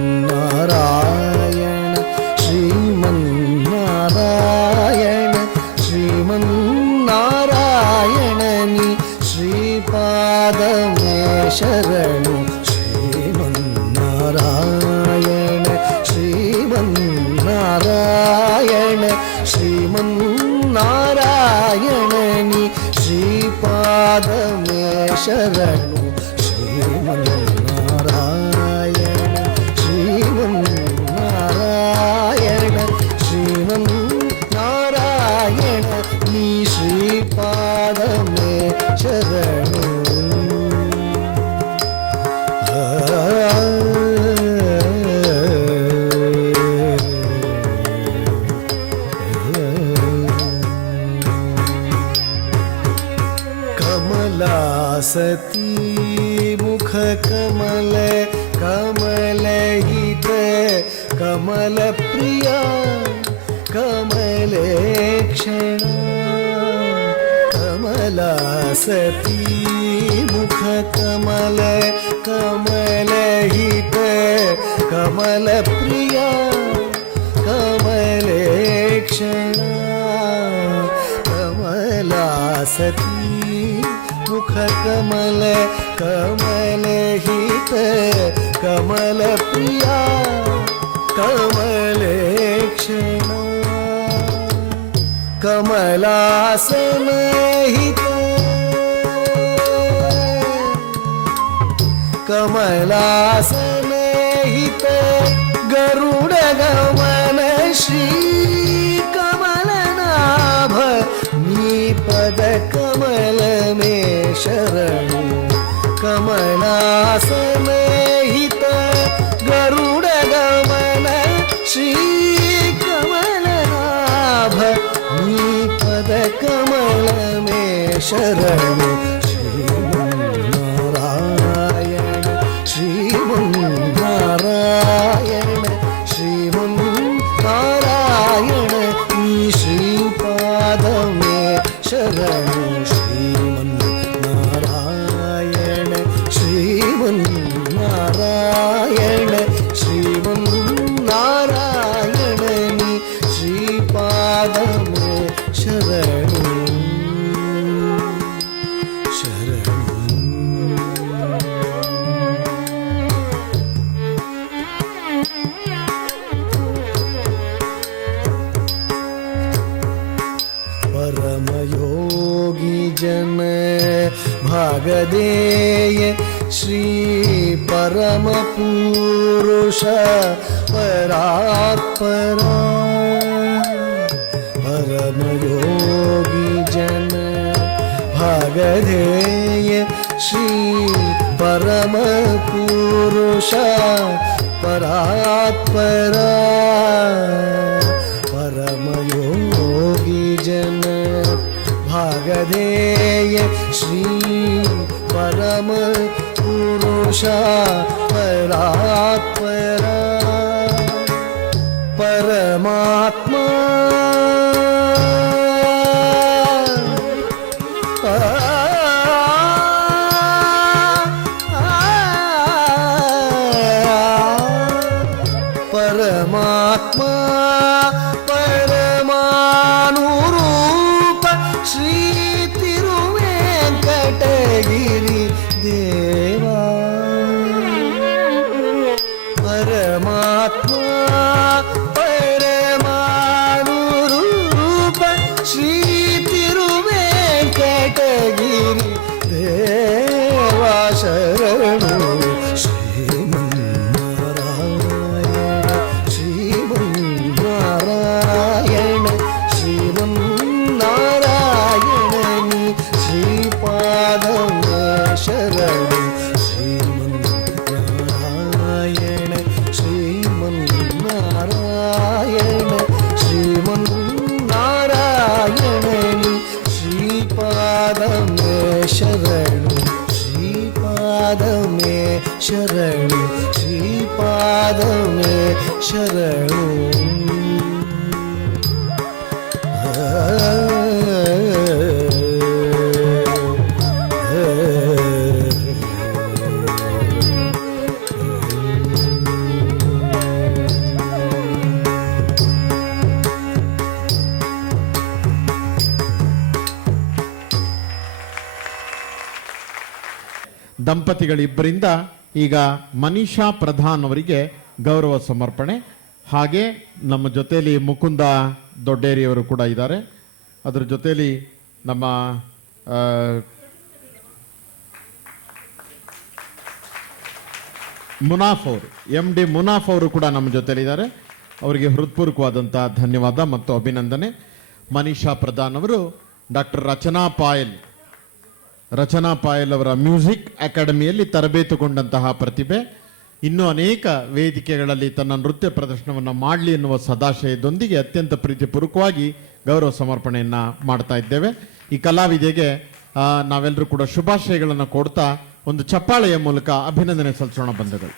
ಶ್ರೀಮನ್ನಾರಾಯಣ ಶ್ರೀಮನ್ನಾರಾಯಣ ನೀ ಶ್ರೀಪಾದಮೇ ಶರಣು ಶ್ರೀಮನ್ನಾರಾಯಣ ಶ್ರೀಮನ್ನಾರಾಯಣ ಶ್ರೀಮನ್ನಾರಾಯಣ ನೀ ಶ್ರೀಪಾದಮೇ ಶರಣು ಶ್ರೀಮನ್ನಾರಾಯಣ ಶ್ರೀಮನ್ನಾರಾಯಣ ಶ್ರೀಮನ್ನಾರಾಯಣ ನೀ ಶ್ರೀಪಾದಮೇ ಶರಣು. ಕಮಲಾಸತಿ ಮುಖ ಕಮಲ ಕಮಲಹಿತ ಕಮಲ ಪ್ರಿಯ ಕಮಲೇಕ್ಷಣ ಕಮಲಾಸತಿ ಮುಖ ಕಮಲ ಕಮಲಹಿತ ಕಮಲ ಪ್ರಿಯ ಕಮಲೇಕ್ಷಣ ಕಮಲಾಸತಿ ಮುಖ ಕಮಲ ಕಮಲಹಿತ ಕಮಲ ಪ್ರಿಯ ಕಮಲೇಕ್ಷಣ ಕಮಲಾಸನಹಿತ ಕಮಲಾಸನಹಿತ ಶರಣು ಶ್ರೀಮನ್ನಾರಾಯಣ ಶ್ರೀಮನ್ನಾರಾಯಣ ಶ್ರೀಮನ್ನಾರಾಯಣ ಈ ಶ್ರೀಪಾದಮೇ ಶರಣು ಶ್ರೀಮನ್ನಾರಾಯಣ ಶ್ರೀಮನ್ನಾರಾಯಣ ಶ್ರೀಮನ್ನಾರಾಯಣ ನೀ ಶ್ರೀಪಾದಮೇ ಶರಣು ಶರಣು परमयोगी जन भागदेय श्री परम पुरुष परात्परा परमयोगी जन भागधेय श्री परम पुरुष परात्परा परमयोगी जन भागधेय श्री परम पुरुष परात्परा परमात्मा परमात्मा परमानुरूप श्री तिरुवेंकटगिरि देवा परमात्मा परमानुरूप श्री तिरुवेंकटगिरि देवा शरणु श्रीमन्नारायण श्रीमन्नारायण नी श्रीपादमे शरणु श्रीमन्नारायण श्रीमन्नारायण श्रीमन्नारायण नी श्रीपादमे शरणु श्रीपादमे शरणु श्रीपादमे शरणु ದಂಪತಿಗಳಿಬ್ಬರಿಂದ ಈಗ ಮನೀಷಾ ಪ್ರಧಾನ್ ಅವರಿಗೆ ಗೌರವ ಸಮರ್ಪಣೆ. ಹಾಗೆ ನಮ್ಮ ಜೊತೆಯಲ್ಲಿ ಮುಕುಂದ ದೊಡ್ಡೇರಿಯವರು ಕೂಡ ಇದ್ದಾರೆ. ಅದರ ಜೊತೆಯಲ್ಲಿ ನಮ್ಮ ಮುನಾಫ್ ಅವರು MD ಮುನಾಫ್ ಅವರು ಕೂಡ ನಮ್ಮ ಜೊತೆಲಿದ್ದಾರೆ. ಅವರಿಗೆ ಹೃತ್ಪೂರ್ವಕವಾದಂಥ ಧನ್ಯವಾದ ಮತ್ತು ಅಭಿನಂದನೆ. ಮನೀಷಾ ಪ್ರಧಾನ್ ಅವರು ಡಾಕ್ಟರ್ ರಚನಾ ಪಾಯಲ್ ಅವರ ಮ್ಯೂಸಿಕ್ ಅಕಾಡೆಮಿಯಲ್ಲಿ ತರಬೇತುಗೊಂಡಂತಹ ಪ್ರತಿಭೆ. ಇನ್ನೂ ಅನೇಕ ವೇದಿಕೆಗಳಲ್ಲಿ ತನ್ನ ನೃತ್ಯ ಪ್ರದರ್ಶನವನ್ನು ಮಾಡಲಿ ಎನ್ನುವ ಸದಾಶಯದೊಂದಿಗೆ ಅತ್ಯಂತ ಪ್ರೀತಿಪೂರ್ವಕವಾಗಿ ಗೌರವ ಸಮರ್ಪಣೆಯನ್ನು ಮಾಡ್ತಾ ಇದ್ದೇವೆ. ಈ ಕಲಾವಿದೆಗೆ ನಾವೆಲ್ಲರೂ ಕೂಡ ಶುಭಾಶಯಗಳನ್ನು ಕೊಡ್ತಾ ಒಂದು ಚಪ್ಪಾಳೆಯ ಮೂಲಕ ಅಭಿನಂದನೆ ಸಲ್ಲಿಸೋಣ ಬಂಧುಗಳು.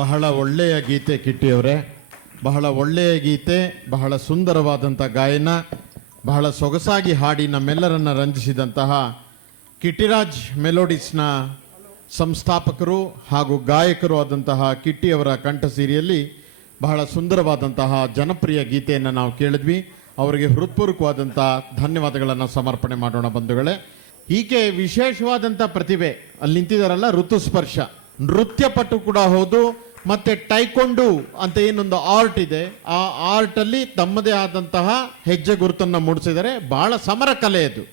ಬಹಳ ಒಳ್ಳೆಯ ಗೀತೆ ಕಿಟ್ಟಿಯವರೇ, ಬಹಳ ಒಳ್ಳೆಯ ಗೀತೆ, ಬಹಳ ಸುಂದರವಾದಂಥ ಗಾಯನ, ಬಹಳ ಸೊಗಸಾಗಿ ಹಾಡಿ ನಮ್ಮೆಲ್ಲರನ್ನ ರಂಜಿಸಿದಂತಹ ಕಿಟ್ಟಿರಾಜ್ ಮೆಲೋಡಿಸ್ನ ಸಂಸ್ಥಾಪಕರು ಹಾಗೂ ಗಾಯಕರು ಆದಂತಹ ಕಿಟ್ಟಿಯವರ ಕಂಠಸಿರಿಯಲ್ಲಿ ಬಹಳ ಸುಂದರವಾದಂತಹ ಜನಪ್ರಿಯ ಗೀತೆಯನ್ನು ನಾವು ಕೇಳಿದ್ವಿ. ಅವರಿಗೆ ಹೃತ್ಪೂರ್ವಕವಾದಂಥ ಧನ್ಯವಾದಗಳನ್ನು ಸಮರ್ಪಣೆ ಮಾಡೋಣ ಬಂಧುಗಳೇ. ಈಕೆ ವಿಶೇಷವಾದಂಥ ಪ್ರತಿಭೆ, ಅಲ್ಲಿ ನಿಂತಿದ್ದಾರಲ್ಲ, ಋತುಸ್ಪರ್ಶ ನೃತ್ಯ ಪಟು ಕೂಡ ಹೌದು, ಮತ್ತೆ ಟೈಕೊಂಡು ಅಂತ ಏನೊಂದು ಆರ್ಟ್ ಇದೆ, ಆ ಆರ್ಟ್ ಅಲ್ಲಿ ತಮ್ಮದೇ ಆದಂತಹ ಹೆಜ್ಜೆ ಗುರುತನ್ನು ಮೂಡಿಸಿದರೆ ಬಹಳ ಸಮರ ಕಲೆ ಅದು.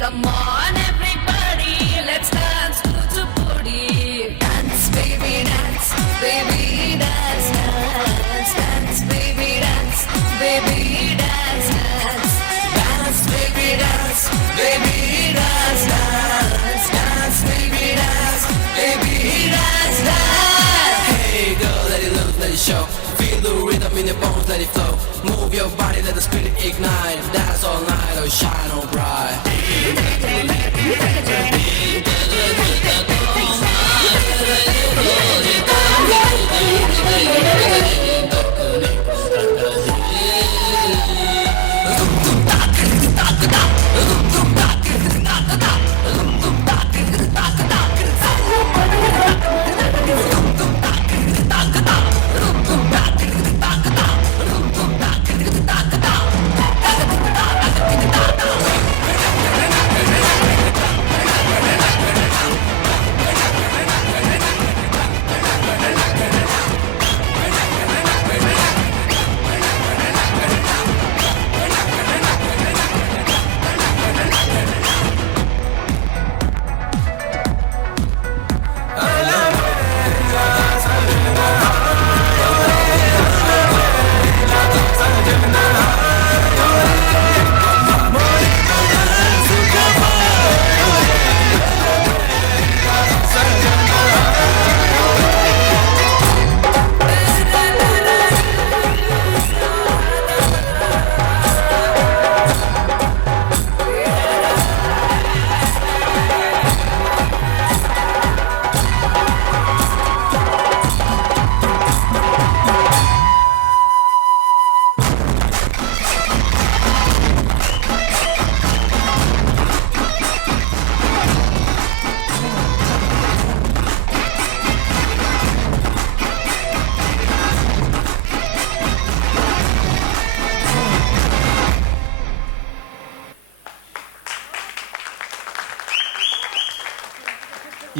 Come on everybody, let's dance kuchipudi. Dance baby dance, baby dance, dance, dance baby dance, baby dance, dance, dance baby dance, baby dance, dance, dance baby dance, baby dance, dance. Hey girl, let it loose, let it show. Feel the rhythm in your bones, let it flow. Move your body, let the spirit ignite. Dance all night, oh shine on bright.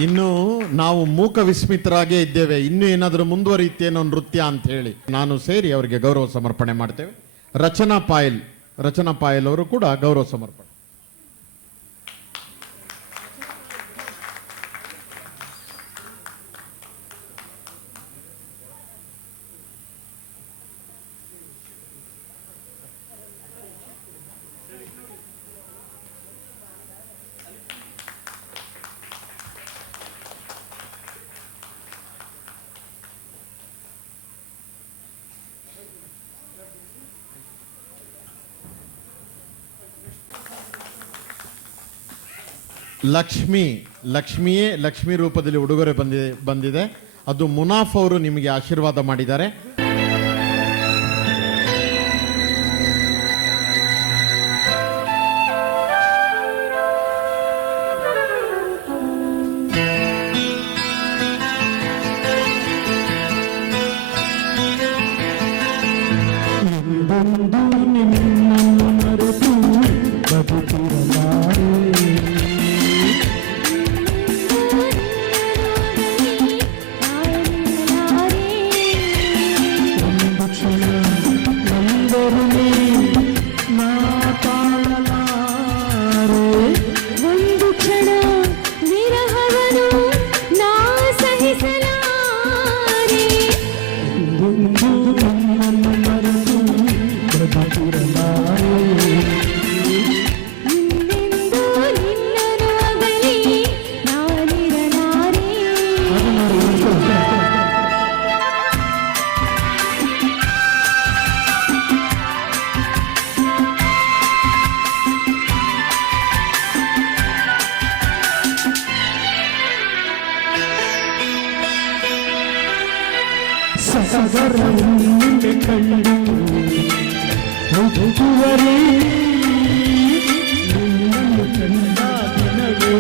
ಇನ್ನು ನಾವು ಮೂಕ ವಿಸ್ಮಿತರಾಗೇ ಇದ್ದೇವೆ. ಇನ್ನು ಏನಾದರೂ ಮುಂದುವರಿಯುತ್ತೇನೋ ನೃತ್ಯ ಅಂತ ಹೇಳಿ ನಾನು ಸೇರಿ ಅವರಿಗೆ ಗೌರವ ಸಮರ್ಪಣೆ ಮಾಡ್ತೇವೆ. ರಚನಾ ಪಾಯಲ್ ಅವರು ಕೂಡ ಗೌರವ ಸಮರ್ಪಣೆ. ಲಕ್ಷ್ಮಿ ರೂಪದಲ್ಲಿ ಉಡುಗೊರೆ ಬಂದಿದೆ. ಅದು ಮುನಾಫ್ ಅವರು ನಿಮಗೆ ಆಶೀರ್ವಾದ ಮಾಡಿದ್ದಾರೆ. ಸಗರವನ್ನು ಕಂಡು ಹೋಗುವರೇ ನಿನ್ನನ್ನು ಕಂಡ ದಿನವೇ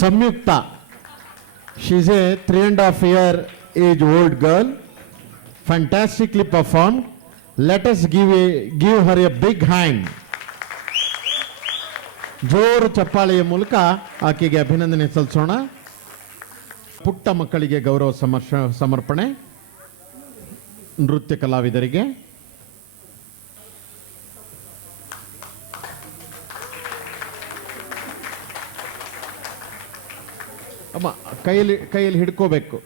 Samyukta. She's a 3.5 year age old girl. Fantastically performed. Let us give her a big hand. ಜೋರು ಚಪ್ಪಾಳೆಯ ಮೂಲಕ ಆಕೆಗೆ ಅಭಿನಂದನೆ ಸಲ್ಲಿಸೋಣ. ಪುಟ್ಟ ಮಕ್ಕಳಿಗೆ ಗೌರವ ಸಮರ್ಪಣೆ. ನೃತ್ಯ ಕಲಾವಿದರಿಗೆ ಅಮ್ಮ ಕೈಯಲ್ಲಿ ಹಿಡ್ಕೋಬೇಕು.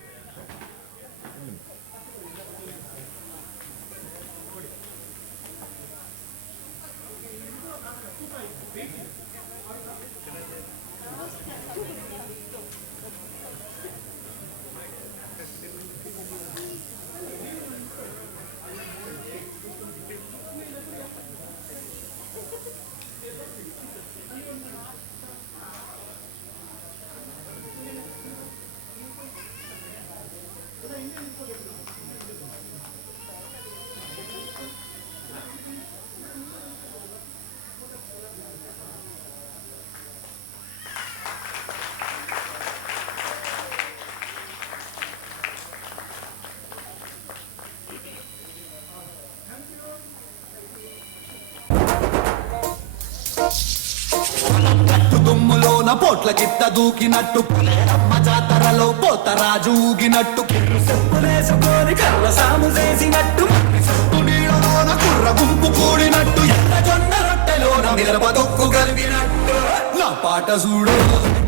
దుమ్ములోన పోట్ల గిట్ట దూకినట్టు పులేరమ్మ జాతరలో పోతరాజు ఊగినట్టు కిర్రు చెప్పులేసుకొని కర్ర సాము చేసినట్టు చుట్టూ నీళ్ళలోన కుర్ర గుంపు కూడినట్టు ఎల్ల జొన్న రొట్టెలోన మిరప దొక్కు కలిపినట్టు నా పాట చూడు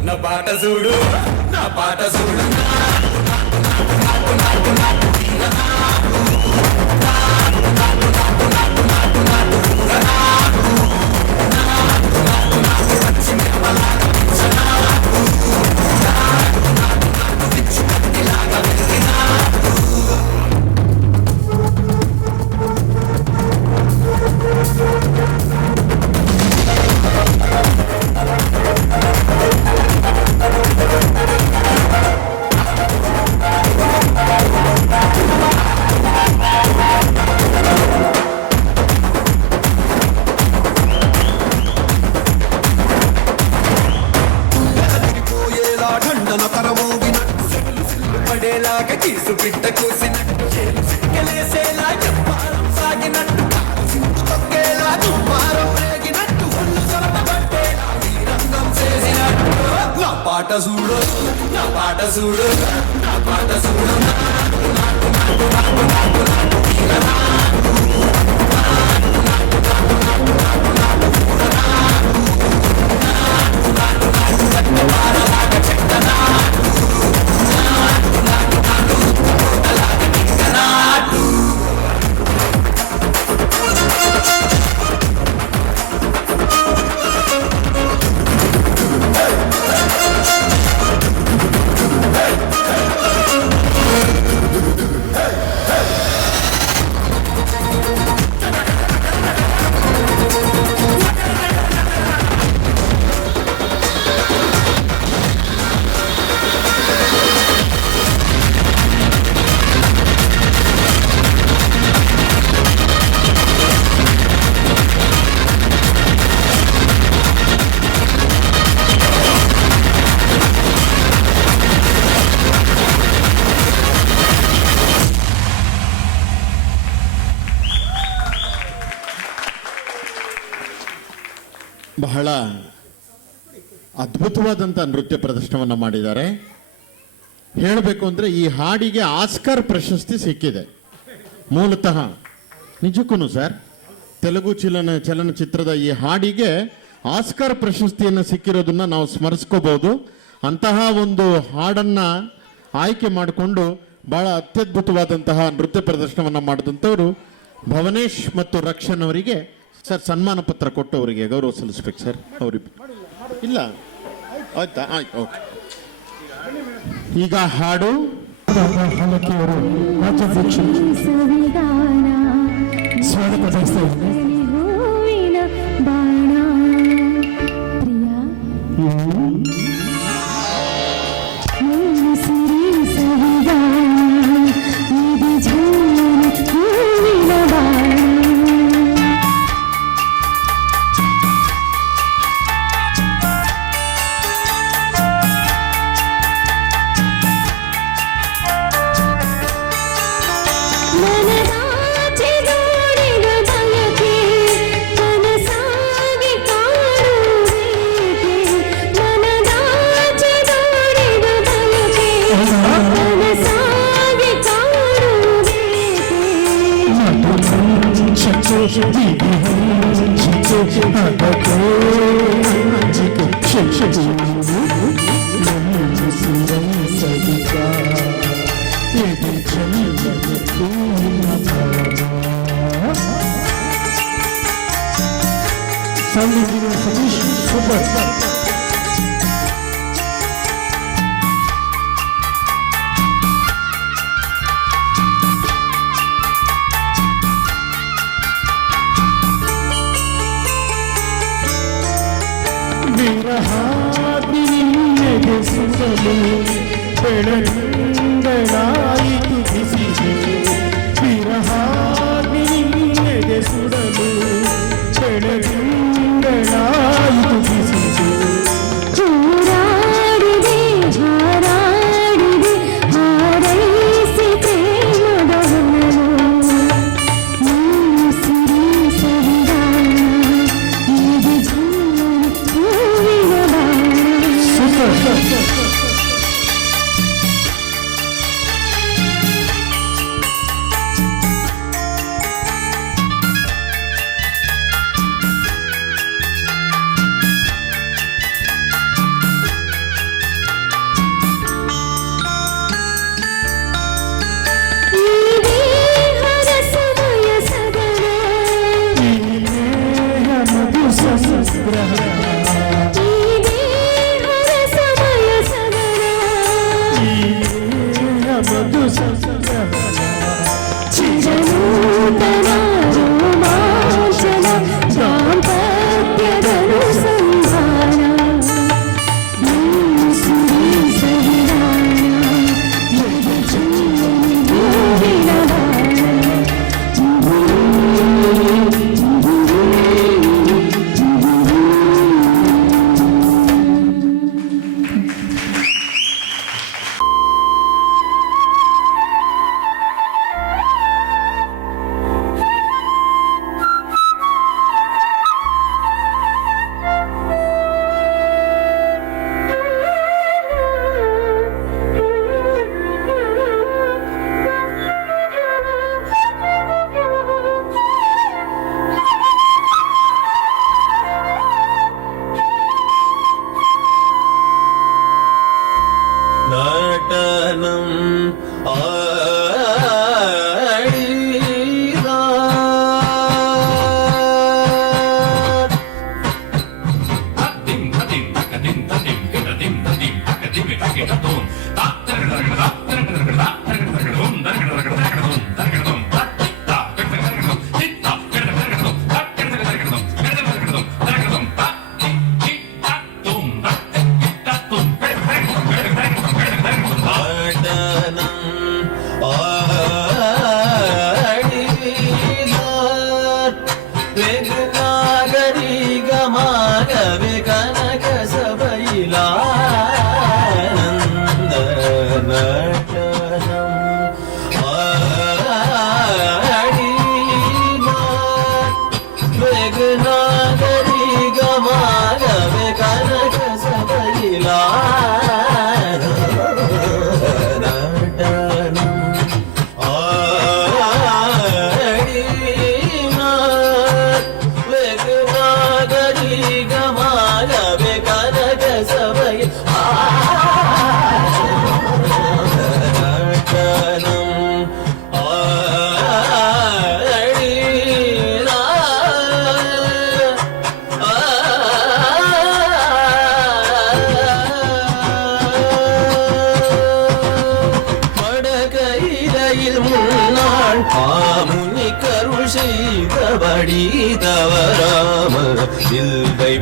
నా పాట చూడు నా పాట చూడు పడేలాగా కీసు బిడ్డ కూసినట్టు సిక్కలేసేలా చెప్పారం సాగినట్టు సింపు తొక్కేలా దుమ్మారం రేగినట్టు ఒళ్ళు సొరత పట్టేలా వీరంగం చేసినట్టు నా పాట చూడు నా పాట చూడు నా పాట చూడు ಬಹಳ ಅದ್ಭುತವಾದಂಥ ನೃತ್ಯ ಪ್ರದರ್ಶನವನ್ನು ಮಾಡಿದ್ದಾರೆ. ಹೇಳಬೇಕು ಅಂದರೆ ಈ ಹಾಡಿಗೆ ಆಸ್ಕರ್ ಪ್ರಶಸ್ತಿ ಸಿಕ್ಕಿದೆ. ಮೂಲತಃ ನಿಜಕ್ಕೂ ಸರ್, ತೆಲುಗು ಚಲನಚಿತ್ರದ ಈ ಹಾಡಿಗೆ ಆಸ್ಕರ್ ಪ್ರಶಸ್ತಿಯನ್ನು ಸಿಕ್ಕಿರೋದನ್ನ ನಾವು ಸ್ಮರಿಸ್ಕೋಬಹುದು. ಅಂತಹ ಒಂದು ಹಾಡನ್ನು ಆಯ್ಕೆ ಮಾಡಿಕೊಂಡು ಬಹಳ ಅತ್ಯದ್ಭುತವಾದಂತಹ ನೃತ್ಯ ಪ್ರದರ್ಶನವನ್ನು ಮಾಡಿದಂಥವರು ಭವನೇಶ್ ಮತ್ತು ರಕ್ಷನ್ ಅವರಿಗೆ ಸರ್ ಸನ್ಮಾನ ಪತ್ರ ಕೊಟ್ಟು ಅವರಿಗೆ ಗೌರವ ಸಲ್ಲಿಸ್ಬೇಕು ಸರ್. ಅವ್ರಿಗೆ ಇಲ್ಲ ಆಯ್ತಾ? ಆಯ್ತು, ಓಕೆ. ಈಗ ಹಾಡು ಹಾಲಕ್ಕಿಯವರು ರಾಜ್ಯಾಧ್ಯಕ್ಷ ಸ್ವಾಗತ ಬಯಸ್ತಾ ಇದ್ದಾರೆ. ಸತೀಶ್ ಸೂಪರ್. ವಿರಹಾಗ್ನಿಗೆ ಸುತ್ತಲೂ ಬೆಳದಿಂಗಳಾಯಿತು ಬಿಸಿಲು. ವಿರಹಾಗ್ನಿಗೆ ಸುಡಲು ಬೆಳದಿಂಗಳಾಯಿತು ಬಿಸಿಲು. ಹೋರಾಡಿದೆ ಹಾರಾಡಿದೆ ಹಾರೈಸಿ ಪ್ರೇಮದ ಹೊನಲು. ನೀನು ಸಿರಿ ಸರಿದಾನ ಇದು ಜೀವನ ಹೂವಿನ ಬಾಣ. ಈ ದೇಹದ ಸಮಯ ಸದನ ಈ ನೇಹ ಮಧು ಸಂಗ್ರಹ. ಈ ದೇಹದ ಸಮಯ ಸದನ ಈ ನೇಹ ಮಧು ಸಂಗ್ರಹ. ಚಿರನೂತನ ರೋಮಾಂಚನ ದಾಂಪತ್ಯದನು ಸಂಧಾನ. ನೀನು ಸಿರಿ ಸರಿದಾನ ಎದೆ ಚೆನ್ನಿ ಹೂವಿನ ಬಾಣ. നടനം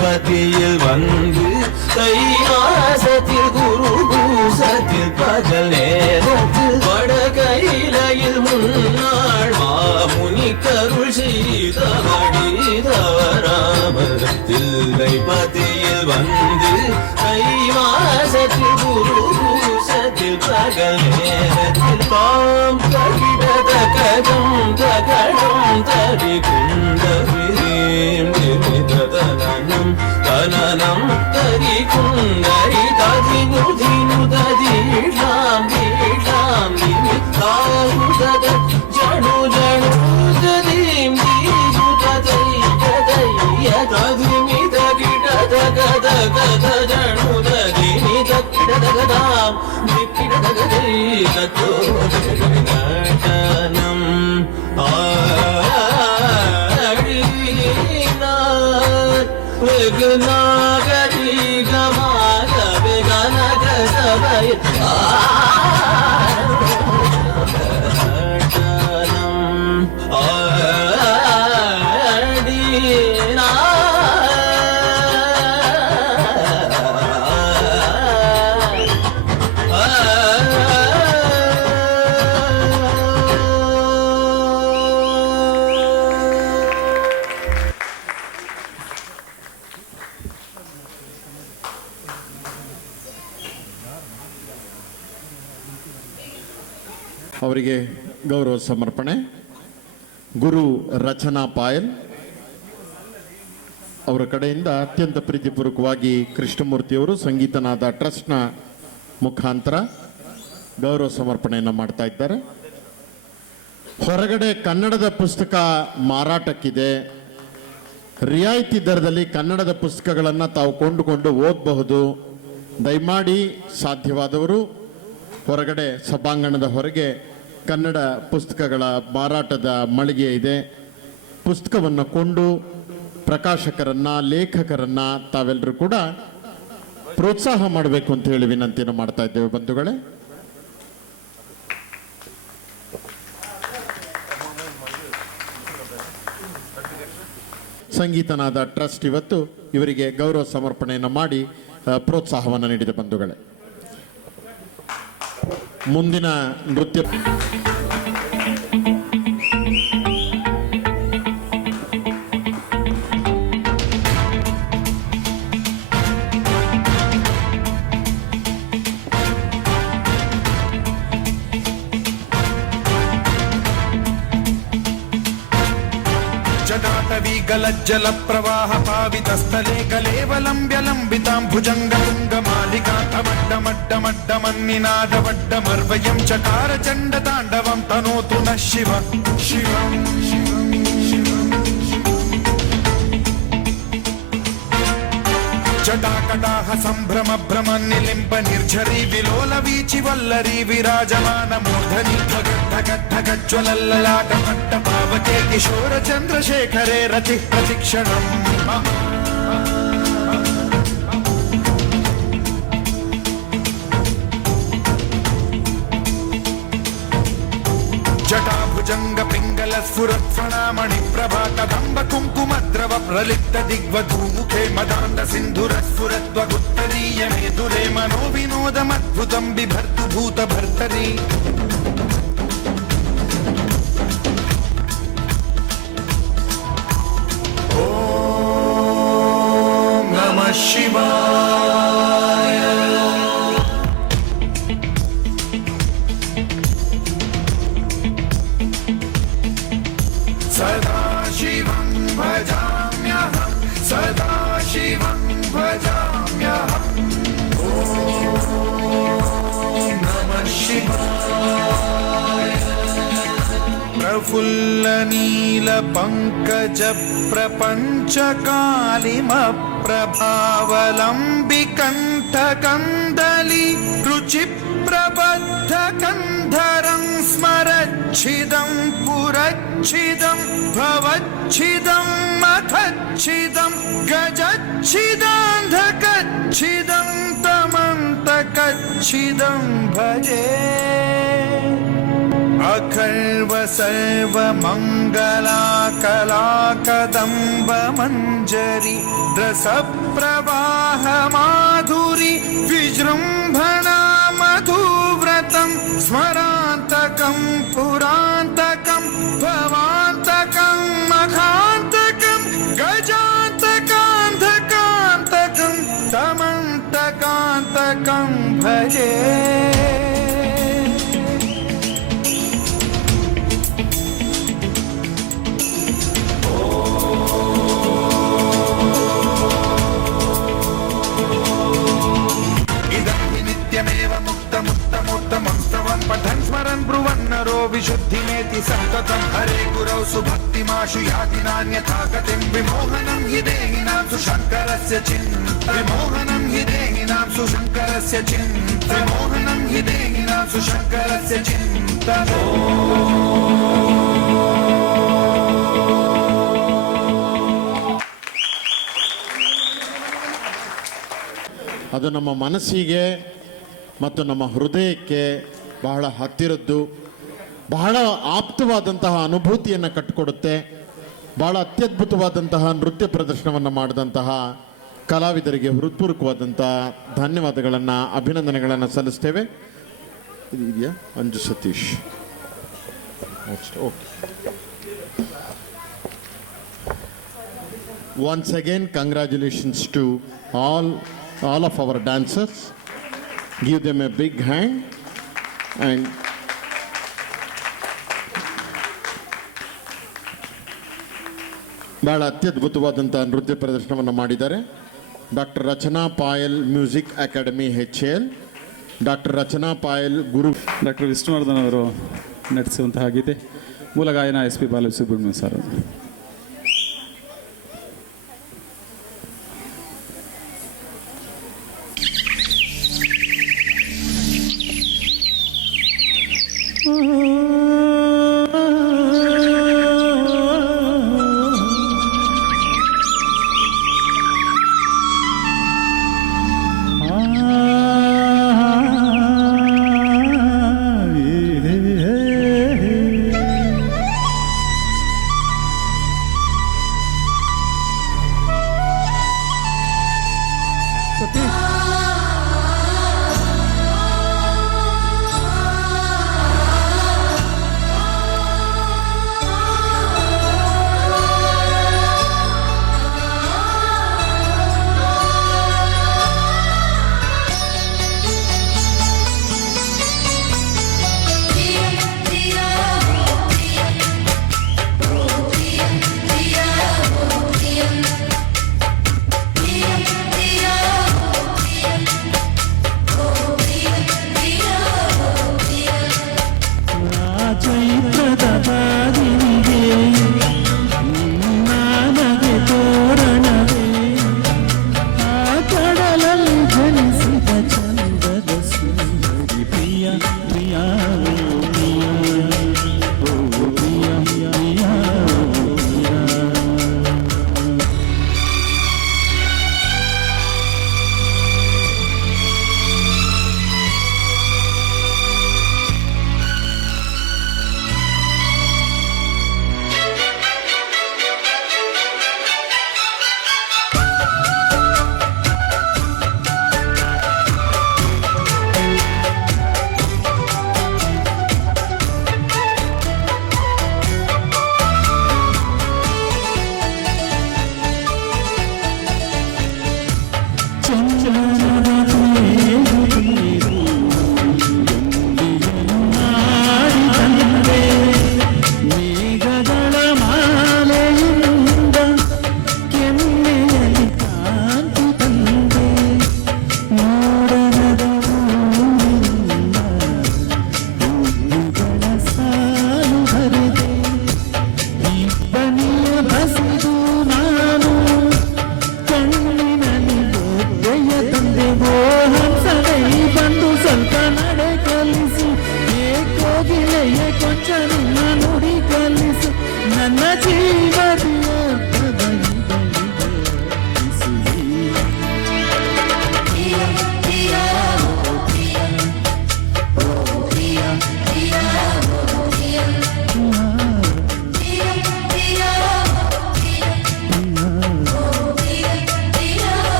பதியில் வந்து கைலாசத்தில் குரு பூசத்தில் பகல் நேரத்தில் வடகையிலையில் முன்னாள் மாமுனி கருள் செய்தபடி தவறாமல் தில்லை பதியில் வந்து கைலாசத்தில் குரு பூசத்தில் பகல் நேரத்தில் பாம் தகிடத கஜம் தகடம் தடி குண்டவிரேம் தனனம் தனனம் தரி குண்டரி ததினு தினு ததீஷாம் தீஷாம் நிமித்தாரு தத ஜடு ஜடு ததீம் தீஷ ततो विघटनम् विघ्नागरी गमाग विघ्नग सवै ಅವರಿಗೆ ಗೌರವ ಸಮರ್ಪಣೆ. ಗುರು ರಚನಾ ಪಾಯಲ್ ಅವರ ಕಡೆಯಿಂದ ಅತ್ಯಂತ ಪ್ರೀತಿಪೂರ್ವಕವಾಗಿ ಕೃಷ್ಣಮೂರ್ತಿಯವರು ಸಂಗೀತನಾದ ಟ್ರಸ್ಟ್ನ ಮುಖಾಂತರ ಗೌರವ ಸಮರ್ಪಣೆಯನ್ನು ಮಾಡ್ತಾ ಇದ್ದಾರೆ. ಹೊರಗಡೆ ಕನ್ನಡದ ಪುಸ್ತಕ ಮಾರಾಟಕ್ಕಿದೆ. ರಿಯಾಯಿತಿ ದರದಲ್ಲಿ ಕನ್ನಡದ ಪುಸ್ತಕಗಳನ್ನು ತಾವು ಕೊಂಡುಕೊಂಡು ಓದಬಹುದು. ದಯಮಾಡಿ ಸಾಧ್ಯವಾದವರು ಹೊರಗಡೆ ಸಭಾಂಗಣದ ಹೊರಗೆ ಕನ್ನಡ ಪುಸ್ತಕಗಳ ಮಾರಾಟದ ಮಳಿಗೆ ಇದೆ. ಪುಸ್ತಕವನ್ನು ಕೊಂಡು ಪ್ರಕಾಶಕರನ್ನ ಲೇಖಕರನ್ನ ತಾವೆಲ್ಲರೂ ಕೂಡ ಪ್ರೋತ್ಸಾಹ ಮಾಡಬೇಕು ಅಂತ ಹೇಳಿ ವಿನಂತಿಯನ್ನು ಮಾಡ್ತಾ ಇದ್ದೇವೆ ಬಂಧುಗಳೇ. ಸಂಗೀತನಾದ ಟ್ರಸ್ಟ್ ಇವತ್ತು ಇವರಿಗೆ ಗೌರವ ಸಮರ್ಪಣೆಯನ್ನು ಮಾಡಿ ಪ್ರೋತ್ಸಾಹವನ್ನು ನೀಡಿದ ಬಂಧುಗಳೇ. ಮುಂದಿನ ನೃತ್ಯ जल प्रवाह पावित स्थले कलेवलंब्य लंबितां भुजंगतुंग मालिकान्तमड्डमड्डमड्डमन्निनाद वड्डमर्वयं चकार चंड तांडवं तनोतु नः शिव शिवं जटाकटाह संभ्रम भ्रम निलिम्ब निर्झरी विलोल वीचि वल्लरी विराजमान मूर्धनि ढगज्ज्वलल्ललाट पट्ट पावके किशोर चंद्रशेखरे रति प्रतिक्षणम् जटाभुजंग पिंगल स्फुरत्फणामणि प्रभा कदंब कुंकुमद्रव प्रलिप्त दिग्वधूमुखे मदान्ध सिन्धुर स्फुरत्वगुत्तरीय मेधुरे मनो विनोदमद्भुतं बिभर्तु भूत भर्तरि ॐ नमः शिवाय सदा शिवं भजाम्यहं सदा शिवं भजाम्यहं ॐ नमः शिवाय प्रफुल्ल नील पंकज प्रपंच कालिम प्रभावलंबिकंठ कंदली रुचि प्रबद्ध कंधरं स्मरच्छिदं पुरच्छिदं भवच्छिदं मथच्छिदं गजच्छिदान्धकच्छिदं तमन्तकच्छिदं भजे अखर्व सर्व मंगला कला कदम्ब मंजरी रस प्रवाह माधुरी विजृंभणा मधुव्रतं स्मरान्तकं पुरान्तकं भवान्तकं मखान्तकं गजान्तकान्धकान्तकं तमन्तकान्तकं भजे पठन् स्मरन् ब्रुवन्नरो विशुद्धिमेति सन्ततं हरे गुरौ सुभक्तिमाशु याति नान्यथा गतिं विमोहनं हि देहिनां सुशङ्करस्य चिन्त विमोहनं हि देहिनां सुशङ्करस्य चिन्त विमोहनं हि देहिनां विद्वांसु शङ्करस्य चिन्तनो ಅದು ನಮ್ಮ ಮನಸ್ಸಿಗೆ ಮತ್ತು ನಮ್ಮ ಹೃದಯಕ್ಕೆ ಬಹಳ ಹತ್ತಿರದ್ದು, ಬಹಳ ಆಪ್ತವಾದಂತಹ ಅನುಭೂತಿಯನ್ನು ಕಟ್ಟಿಕೊಡುತ್ತೆ. ಬಹಳ ಅತ್ಯದ್ಭುತವಾದಂತಹ ನೃತ್ಯ ಪ್ರದರ್ಶನವನ್ನು ಮಾಡಿದಂತಹ ಕಲಾವಿದರಿಗೆ ಹೃತ್ಪೂರ್ವಕವಾದಂಥ ಧನ್ಯವಾದಗಳನ್ನು, ಅಭಿನಂದನೆಗಳನ್ನು ಸಲ್ಲಿಸ್ತೇವೆ. ಇದು ಇದೆಯಾ Anju Satish? Okay. Once again, congratulations to all of our dancers. Give them a big hand. And ಬಹಳ ಅತ್ಯದ್ಭುತವಾದಂಥ ನೃತ್ಯ ಪ್ರದರ್ಶನವನ್ನು ಮಾಡಿದ್ದಾರೆ. Doctor Rachana Payal music academy HL, doctor Rachana Payal ಗುರು. ಡಾಕ್ಟರ್ ವಿಷ್ಣುವರ್ಧನ್ ಅವರು ನಡೆಸುವಂತಹ ಗೀತೆ, ಮೂಲ ಗಾಯನ SP ಬಾಲಸುಬ್ರಹ್ಮಣ್ಯ ಸರ್.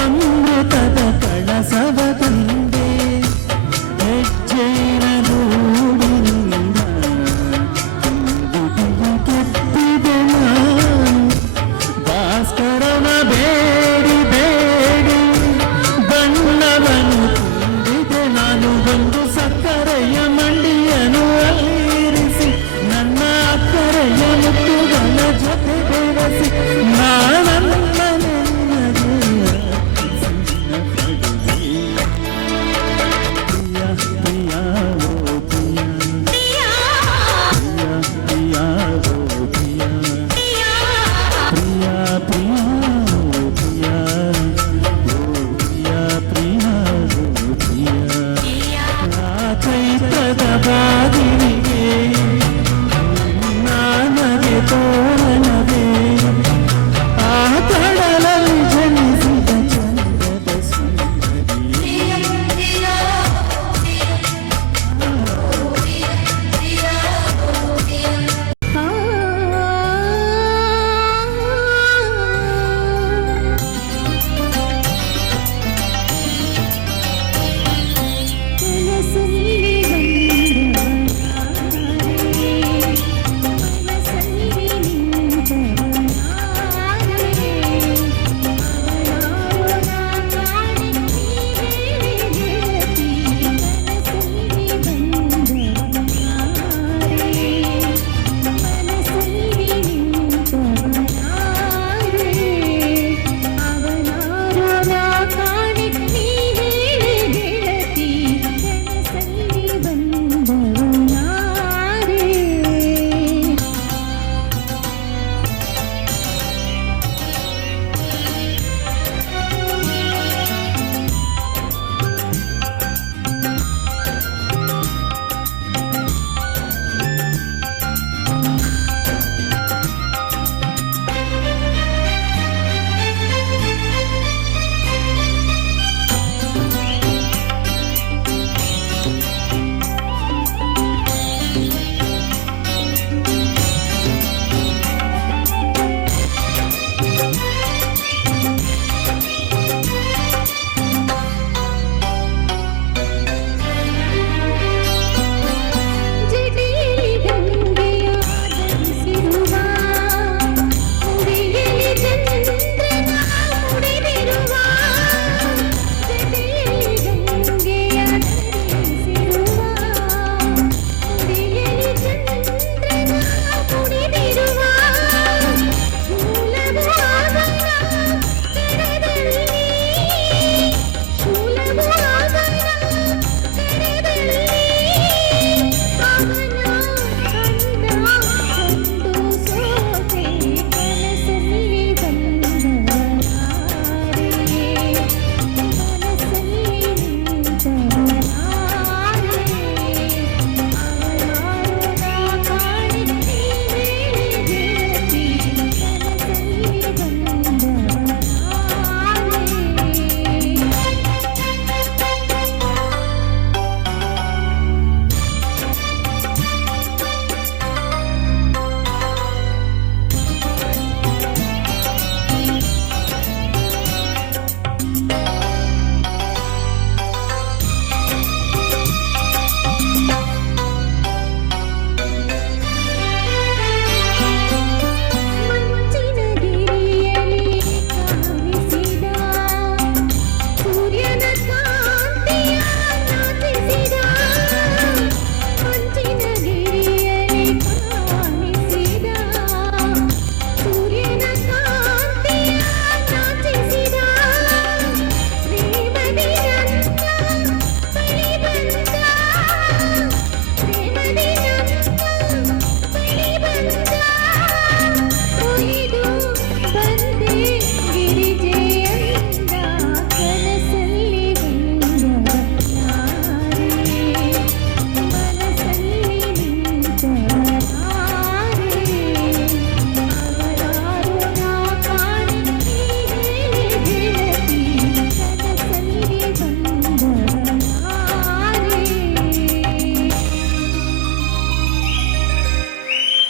ಅಮೃತ ಕಾದಿನಿಗೆ ನಾನಗೆ ತೋರಣವೇ ಆ ಕಡಲಲ್ಲಿ ಜನಿಸಿದ ಚಂದದ ಸುಂದರಿ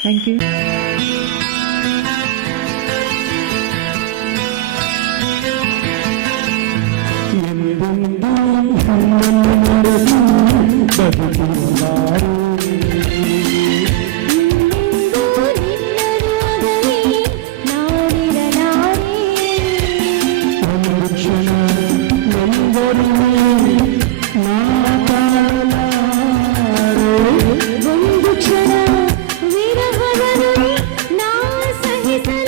Thank you. ಒಂದು ಕ್ಷಣ ವಿರಹವನ್ನು ನಾ ಸಹಿಸಲಾರೆ.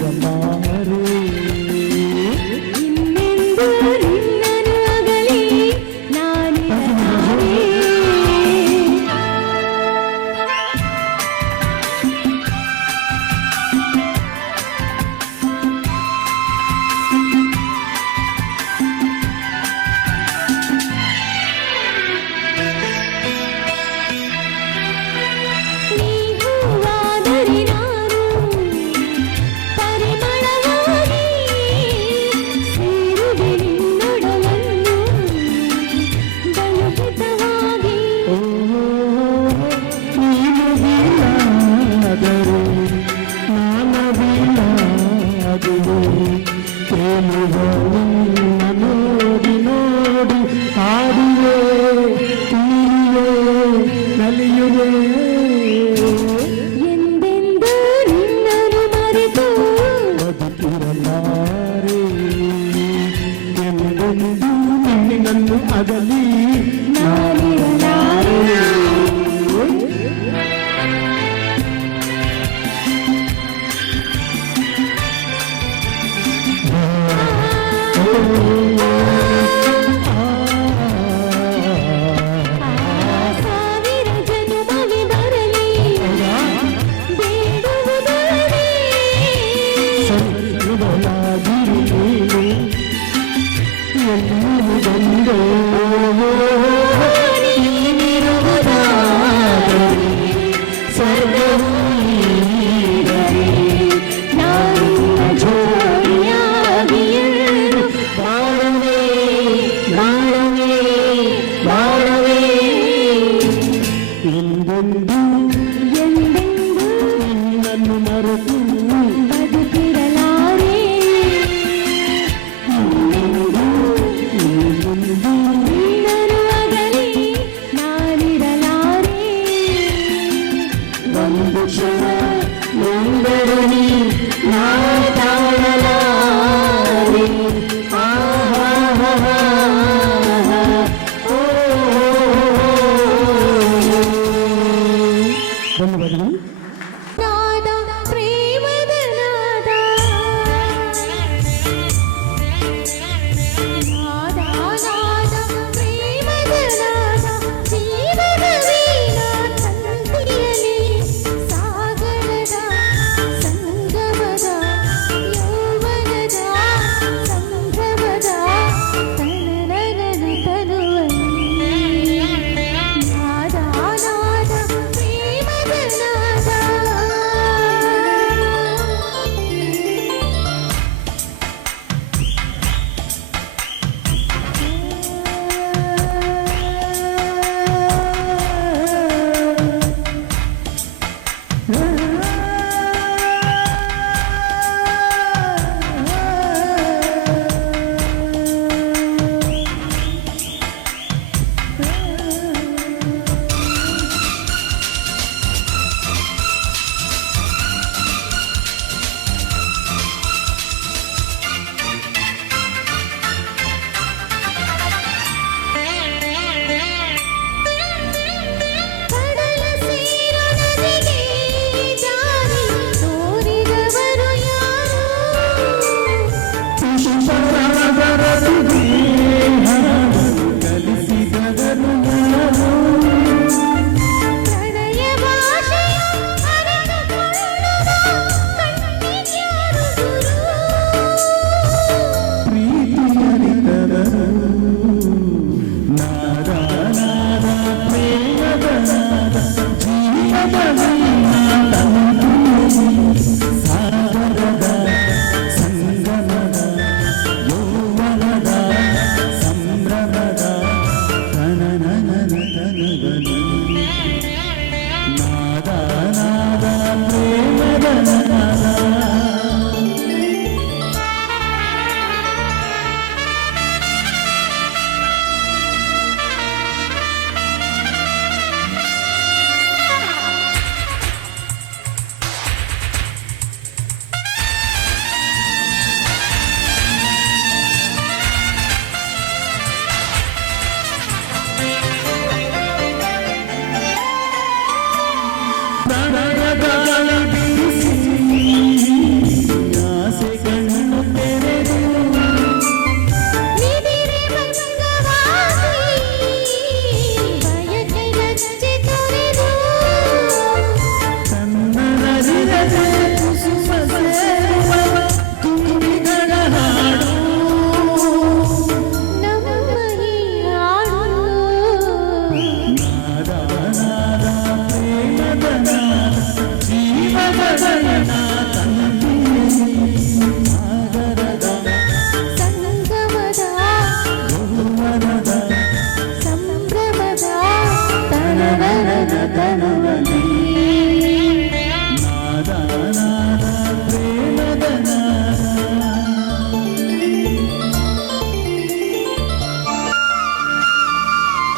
ಬದುಕಿರಲಾರೆ ಇನ್ನೆಂದೂ ನಿನ್ನನು ಅಗಲಿ ನಾನಿರಲಾರೆ. ನೀ ಹೂವಾದರೆ ನಾನು ಪರಿಮಳವಾಗಿ ಸೇರುವೆ ನಿನ್ನೊಡಲನ್ನು ಬಲುಹಿತವಾಗಿ. ನೀನು ಬೀಳಾದರೆ ನಾನು ಬೀಳಾಗುವೆ ತೇಲುವ ನಿನ್ನ ನೋಡಿ ನೋಡಿ ಹಾಡುವೆ ತೀರುವೆ ನಲಿಯುವೆ ಎಂದೆಂದೂ ನಿನ್ನನು ಮರೆತು ಬದುಕಿರಲಾರೆ ಎಂದೆಂದೂ ನಿನ್ನನ್ನು ಅಗಲಿ ನಾನಿರಲಾರೆ. ಸಾವಿರ ಜನುಮವೇ ಬರಲಿ ಬೇಡುವುದೊಡನೆ. ಸರ್ವಲಾಗಿರಿ ನೀನು ಎನ್ನುವುದೊಂದೇ